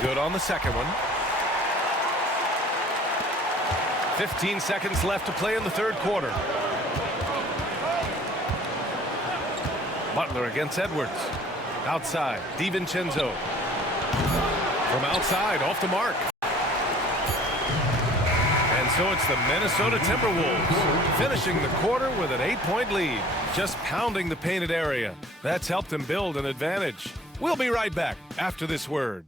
Good on the second one. 15 seconds left to play in the third quarter. Butler against Edwards. Outside, DiVincenzo. From outside, off the mark. And so it's the Minnesota Timberwolves finishing the quarter with an 8-point lead. Just pounding the painted area. That's helped them build an advantage. We'll be right back after this word.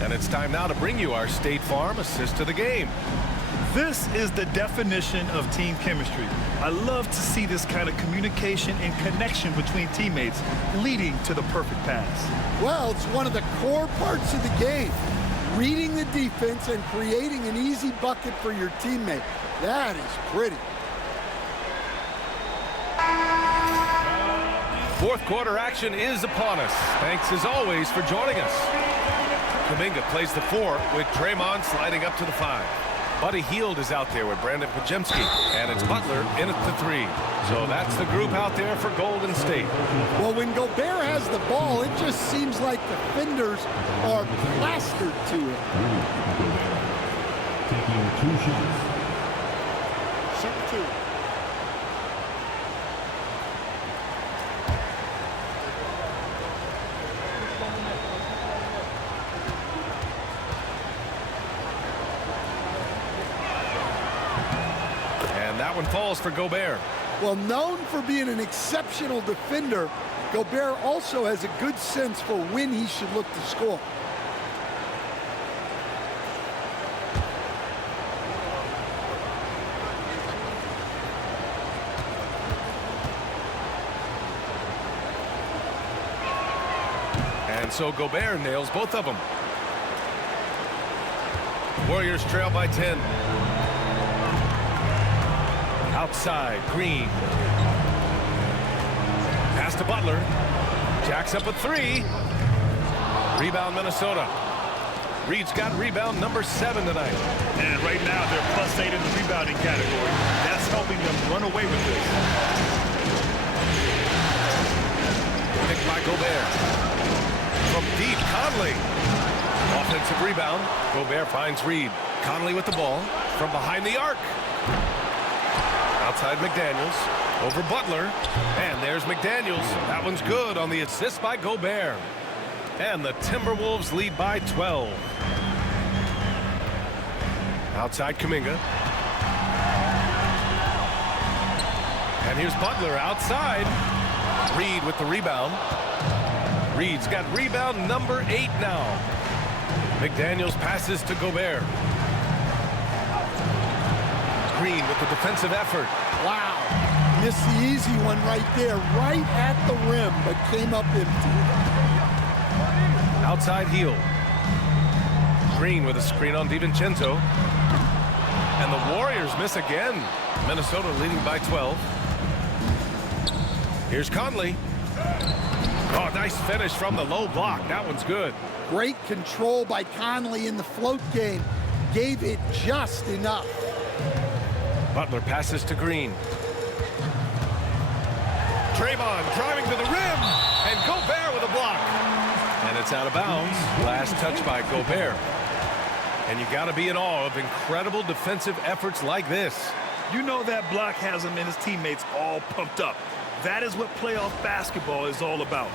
And it's time now to bring you our State Farm assist to the game. This is the definition of team chemistry. I love to see this kind of communication and connection between teammates leading to the perfect pass. Well, it's one of the core parts of the game. Reading the defense and creating an easy bucket for your teammate. That is pretty. Fourth quarter action is upon us. Thanks as always for joining us. Kuminga plays the 4 with Draymond sliding up to the 5. Buddy Hield is out there with Brandon Pajemski, and it's Butler in at the 3. So that's the group out there for Golden State. Well, when Gobert has the ball, it just seems like defenders are plastered to it. Taking 2 shots. Shoot 2. That one falls for Gobert. Well, known for being an exceptional defender, Gobert also has a good sense for when he should look to score. And so Gobert nails both of them. Warriors trail by 10. Outside, Green. Pass to Butler. Jacks up a 3. Rebound, Minnesota. Reed's got rebound number 7 tonight. And right now, they're +8 in the rebounding category. That's helping them run away with this. Picked by Gobert. From deep, Conley. Offensive rebound. Gobert finds Reed. Conley with the ball from behind the arc. Outside McDaniels, over Butler, and there's McDaniels. That one's good on the assist by Gobert. And the Timberwolves lead by 12. Outside Kuminga. And here's Butler outside. Reed with the rebound. Reed's got rebound number 8 now. McDaniels passes to Gobert. Green with the defensive effort. Wow. Missed the easy one right there, right at the rim, but came up empty. Outside Hield. Green with a screen on DiVincenzo. And the Warriors miss again. Minnesota leading by 12. Here's Conley. Oh, nice finish from the low block. That one's good. Great control by Conley in the float game. Gave it just enough. Butler passes to Green. Draymond driving to the rim, and Gobert with a block. And it's out of bounds. Last touch by Gobert. And you got to be in awe of incredible defensive efforts like this. You know that block has him and his teammates all pumped up. That is what playoff basketball is all about.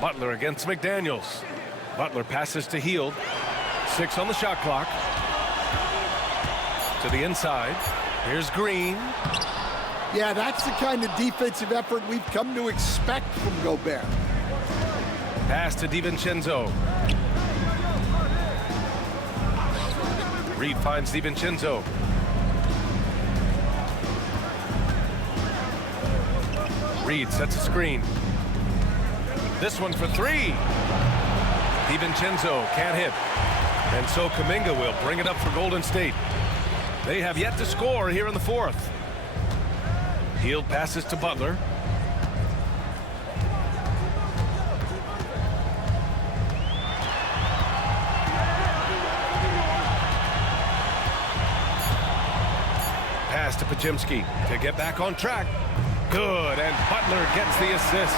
Butler against McDaniels. Butler passes to Hield. 6 on the shot clock. To the inside. Here's Green. Yeah, that's the kind of defensive effort we've come to expect from Gobert. Pass to DiVincenzo. Reed finds DiVincenzo. Reed sets a screen. This one for 3. DiVincenzo can't hit. And so Kuminga will bring it up for Golden State. They have yet to score here in the 4th. Hield passes to Butler. Pass to Pajemski to get back on track. Good, and Butler gets the assist.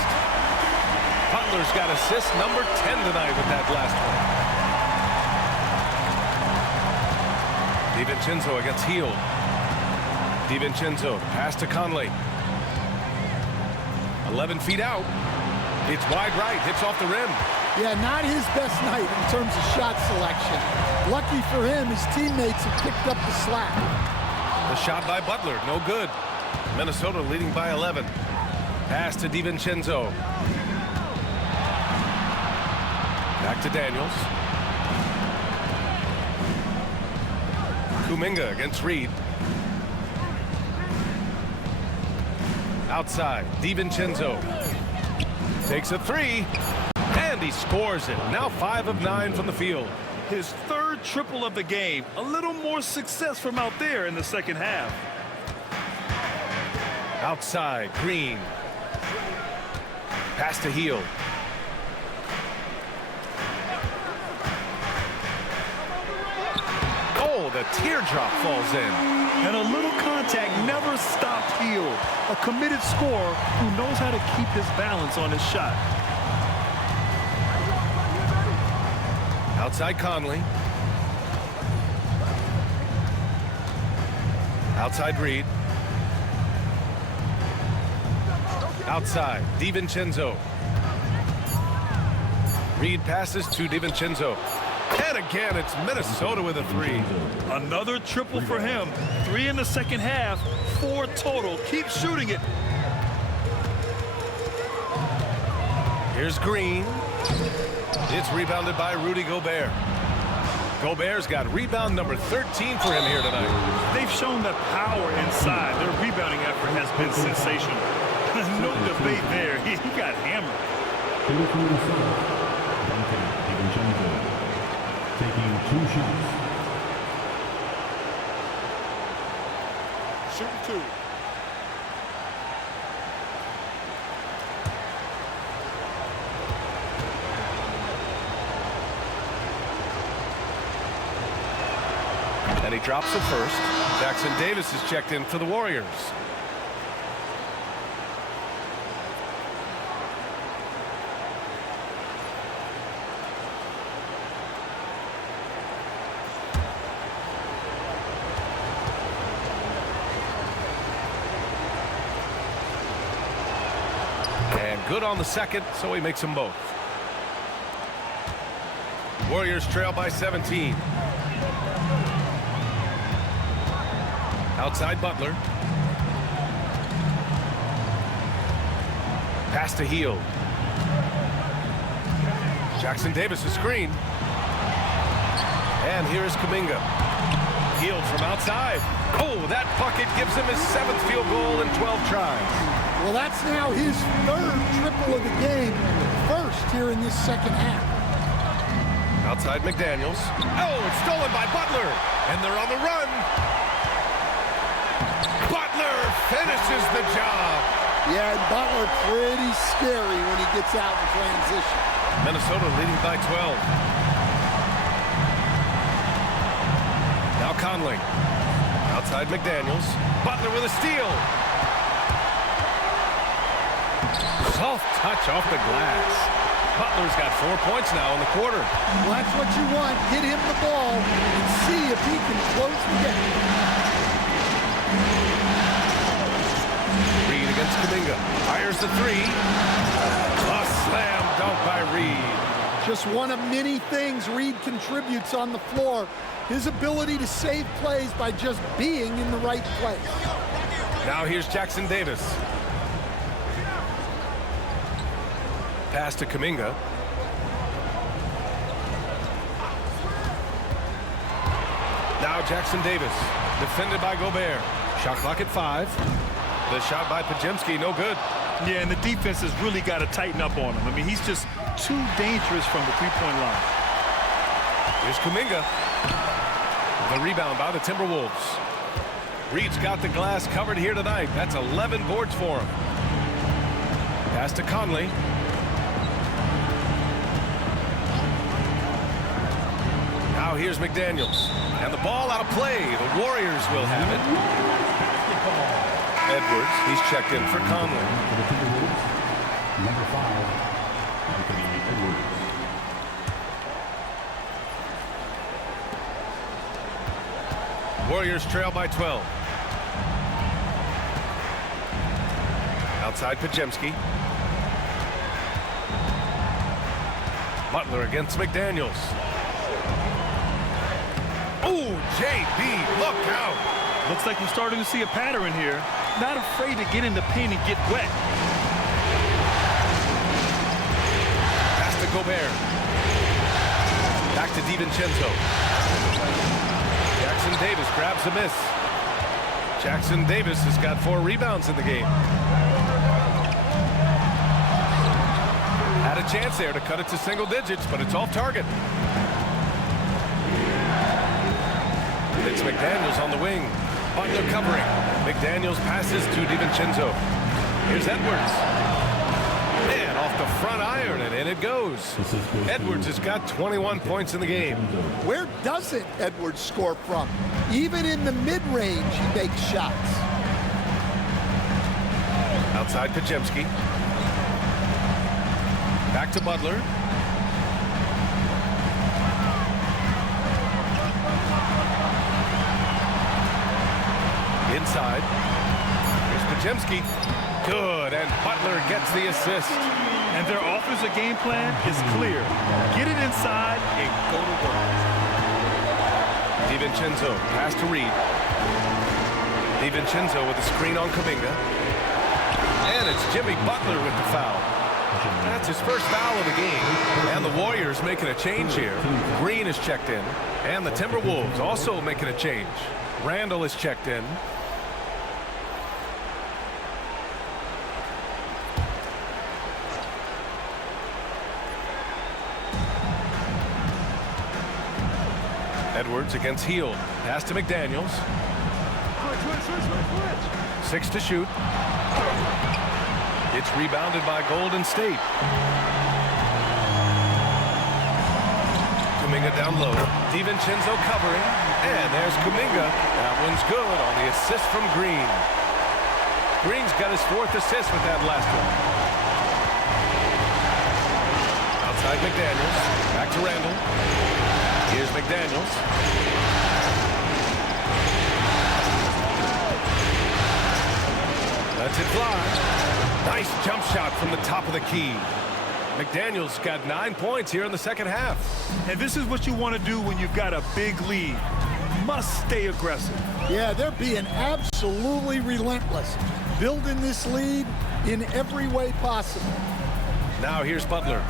Butler's got assist number 10 tonight with that last one. DiVincenzo against Hield. DiVincenzo, pass to Conley. 11 feet out. It's wide right, hits off the rim. Yeah, not his best night in terms of shot selection. Lucky for him, his teammates have picked up the slack. The shot by Butler, no good. Minnesota leading by 11. Pass to DiVincenzo. Back to Daniels. Kuminga against Reed. Outside, DiVincenzo takes a three, and he scores it. Now 5 of 9 from the field. His third triple of the game. A little more success from out there in the second half. Outside, Green. Pass to Hield. Oh, the teardrop falls in. And a little contact never stopped Hield. A committed scorer who knows how to keep his balance on his shot. Outside Conley. Outside Reed. Outside, DiVincenzo. Reed passes to DiVincenzo. And again, it's Minnesota with a three. Another triple for him. 3 in the second half, 4 total. Keep shooting it. Here's Green. It's rebounded by Rudy Gobert. Gobert's got rebound number 13 for him here tonight. They've shown that power inside. Their rebounding effort has been sensational. No debate there. He got hammered. Taking 2 shots. Shooting 2. And he drops it first. Jackson Davis is checked in for the Warriors. Good on the second, so he makes them both. Warriors trail by 17. Outside Butler. Pass to Hield. Jackson Davis a screen. And here is Kuminga. Hield from outside. Oh, that bucket gives him his 7th field goal in 12 tries. Well, that's now his 3rd triple of the game, first here in this second half. Outside McDaniels. Oh, it's stolen by Butler. And they're on the run. Butler finishes the job. Yeah, and Butler pretty scary when he gets out in transition. Minnesota leading by 12. Now Conley. Outside McDaniels. Butler with a steal. Soft touch off the glass. Butler's got 4 points now in the quarter. Well, that's what you want. Get him the ball and see if he can close the game. Reed against Kuminga. Fires the three. A slam dunk by Reed. Just one of many things Reed contributes on the floor. His ability to save plays by just being in the right place. Now here's Jackson Davis. Pass to Kuminga. Now Jackson Davis, defended by Gobert. Shot clock at 5. The shot by Podziemski, no good. Yeah, and the defense has really got to tighten up on him. I mean, he's just too dangerous from the three-point line. Here's Kuminga. The rebound by the Timberwolves. Reed's got the glass covered here tonight. That's 11 boards for him. Pass to Conley. Now here's McDaniels. And the ball out of play. The Warriors will have it. Edwards, he's checked in for Conley. Number 5, Anthony Edwards. Warriors trail by 12. Outside Podziemski. Butler against McDaniels. Oh, JB, look out. Looks like we're starting to see a pattern here. Not afraid to get in the paint and get wet. Pass to Gobert. Back to DiVincenzo. Jackson Davis grabs a miss. Jackson Davis has got 4 rebounds in the game. Had a chance there to cut it to single digits, but it's off target. It's McDaniels on the wing. Butler covering. McDaniels passes to DiVincenzo. Here's Edwards. And off the front iron, and in it goes. Edwards has got 21 points in the game. Where doesn't Edwards score from? Even in the mid-range, he makes shots. Outside Podziemski. Back to Butler. Inside. Here's Podziemski. Good, and Butler gets the assist. And their offensive game plan is clear. Get it inside and go to work. DiVincenzo, pass to Reed. DiVincenzo with a screen on Kuminga. And it's Jimmy Butler with the foul. That's his first foul of the game. And the Warriors making a change here. Green is checked in. And the Timberwolves also making a change. Randall is checked in. Edwards against Hield. Pass to McDaniels. 6 to shoot. It's rebounded by Golden State. Kuminga down low. DiVincenzo covering. And there's Kuminga. That one's good on the assist from Green. Green's got his 4th assist with that last one. Outside McDaniels. Back to Randall. Here's McDaniels. Lets it fly. Nice jump shot from the top of the key. McDaniels got 9 points here in the second half. And this is what you want to do when you've got a big lead. Must stay aggressive. Yeah, they're being absolutely relentless. Building this lead in every way possible. Now here's Butler.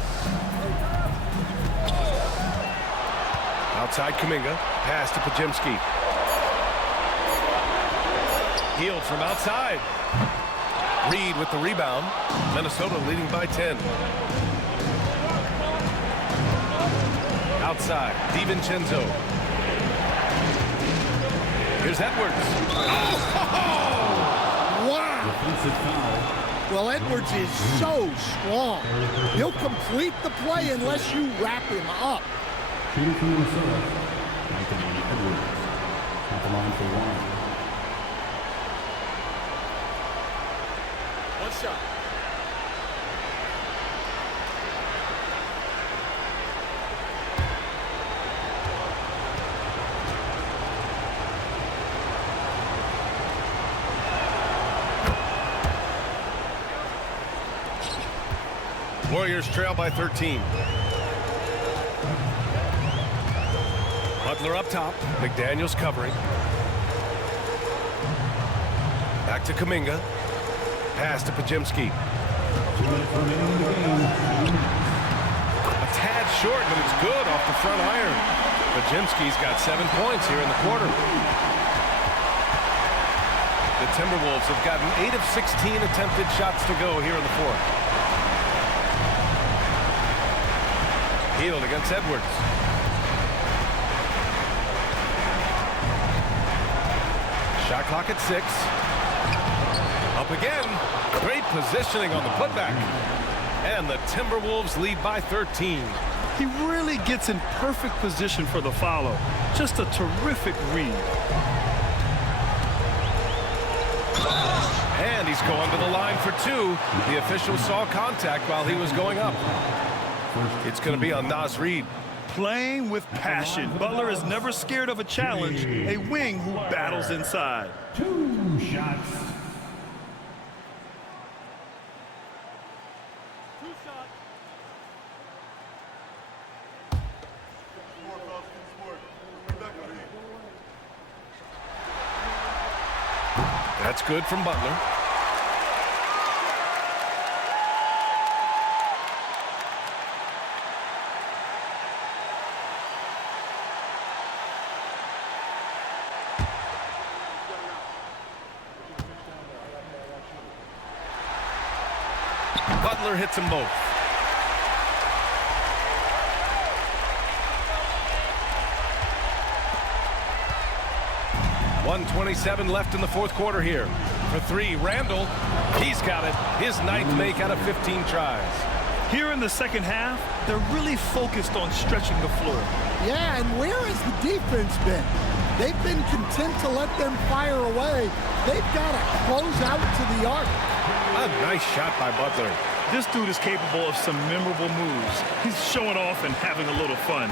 Outside Kuminga. Pass to Podziemski. Hield from outside. Reed with the rebound. Minnesota leading by 10. Outside, DiVincenzo. Here's Edwards. Oh! Wow! Well, Edwards is so strong. He'll complete the play unless you wrap him up. Shooting from Minnesota, Anthony Edwards. At the line for 1. One shot. Warriors trail by 13. Butler up top. McDaniels covering. Back to Kuminga. Pass to Podziemski. 2 minutes remaining in the game. A tad short, but it's good off the front iron. Podziemski's got 7 points here in the quarter. The Timberwolves have gotten 8 of 16 attempted shots to go here in the fourth. Hield against Edwards. Shot clock at 6. Up again. Great positioning on the putback. And the Timberwolves lead by 13. He really gets in perfect position for the follow. Just a terrific read. And he's going to the line for 2. The official saw contact while he was going up. It's going to be on Naz Reid. Playing with passion. Butler is never scared of a challenge. A wing who battles inside. 2 shots. That's good from Butler. Butler hits them both. .127 left in the fourth quarter here. For three, Randall. He's got it. His ninth make out of 15 tries. Here in the second half, they're really focused on stretching the floor. Yeah, and where has the defense been? They've been content to let them fire away. They've got to close out to the arc. A nice shot by Butler. This dude is capable of some memorable moves. He's showing off and having a little fun.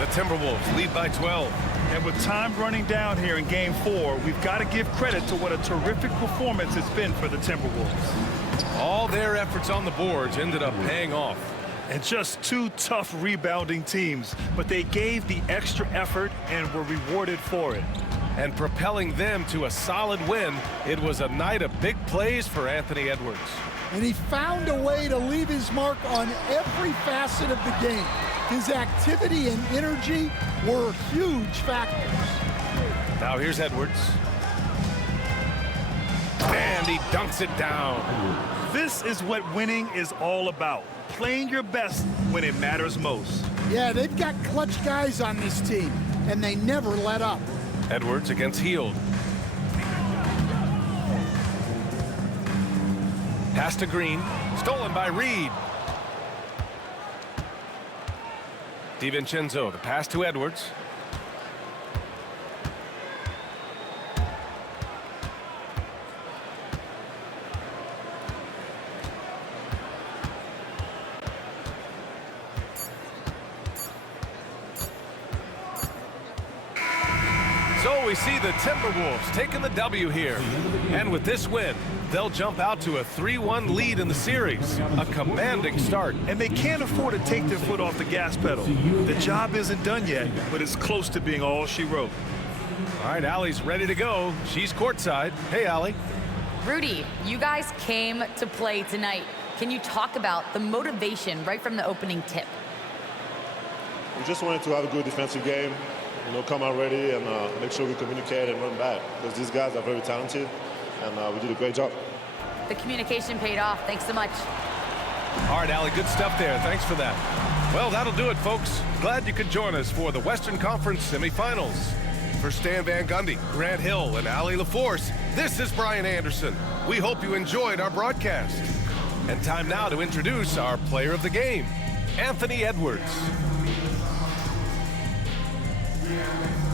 The Timberwolves lead by 12. And with time running down here in Game 4, we've got to give credit to what a terrific performance it's been for the Timberwolves. All their efforts on the boards ended up paying off. And just two tough rebounding teams, but they gave the extra effort and were rewarded for it. And propelling them to a solid win, it was a night of big plays for Anthony Edwards. And he found a way to leave his mark on every facet of the game. His activity and energy were huge factors. Now here's Edwards. And he dunks it down. This is what winning is all about. Playing your best when it matters most. Yeah, they've got clutch guys on this team, and they never let up. Edwards against Hield. Pass to Green. Stolen by Reed. DiVincenzo, the pass to Edwards. So we see the Timberwolves taking the W here. And with this win, they'll jump out to a 3-1 lead in the series. A commanding start. And they can't afford to take their foot off the gas pedal. The job isn't done yet, but it's close to being all she wrote. All right, Allie's ready to go. She's courtside. Hey, Allie. Rudy, you guys came to play tonight. Can you talk about the motivation right from the opening tip? We just wanted to have a good defensive game, come out ready and make sure we communicate and run back, because these guys are very talented, and we did a great job. The communication paid off. Thanks so much. All right, Allie, good stuff there. Thanks for that. Well, that'll do it, folks. Glad you could join us for the Western Conference semifinals. For Stan Van Gundy, Grant Hill, and Allie LaForce, this is Brian Anderson. We hope you enjoyed our broadcast. And time now to introduce our player of the game, Anthony Edwards. Yeah.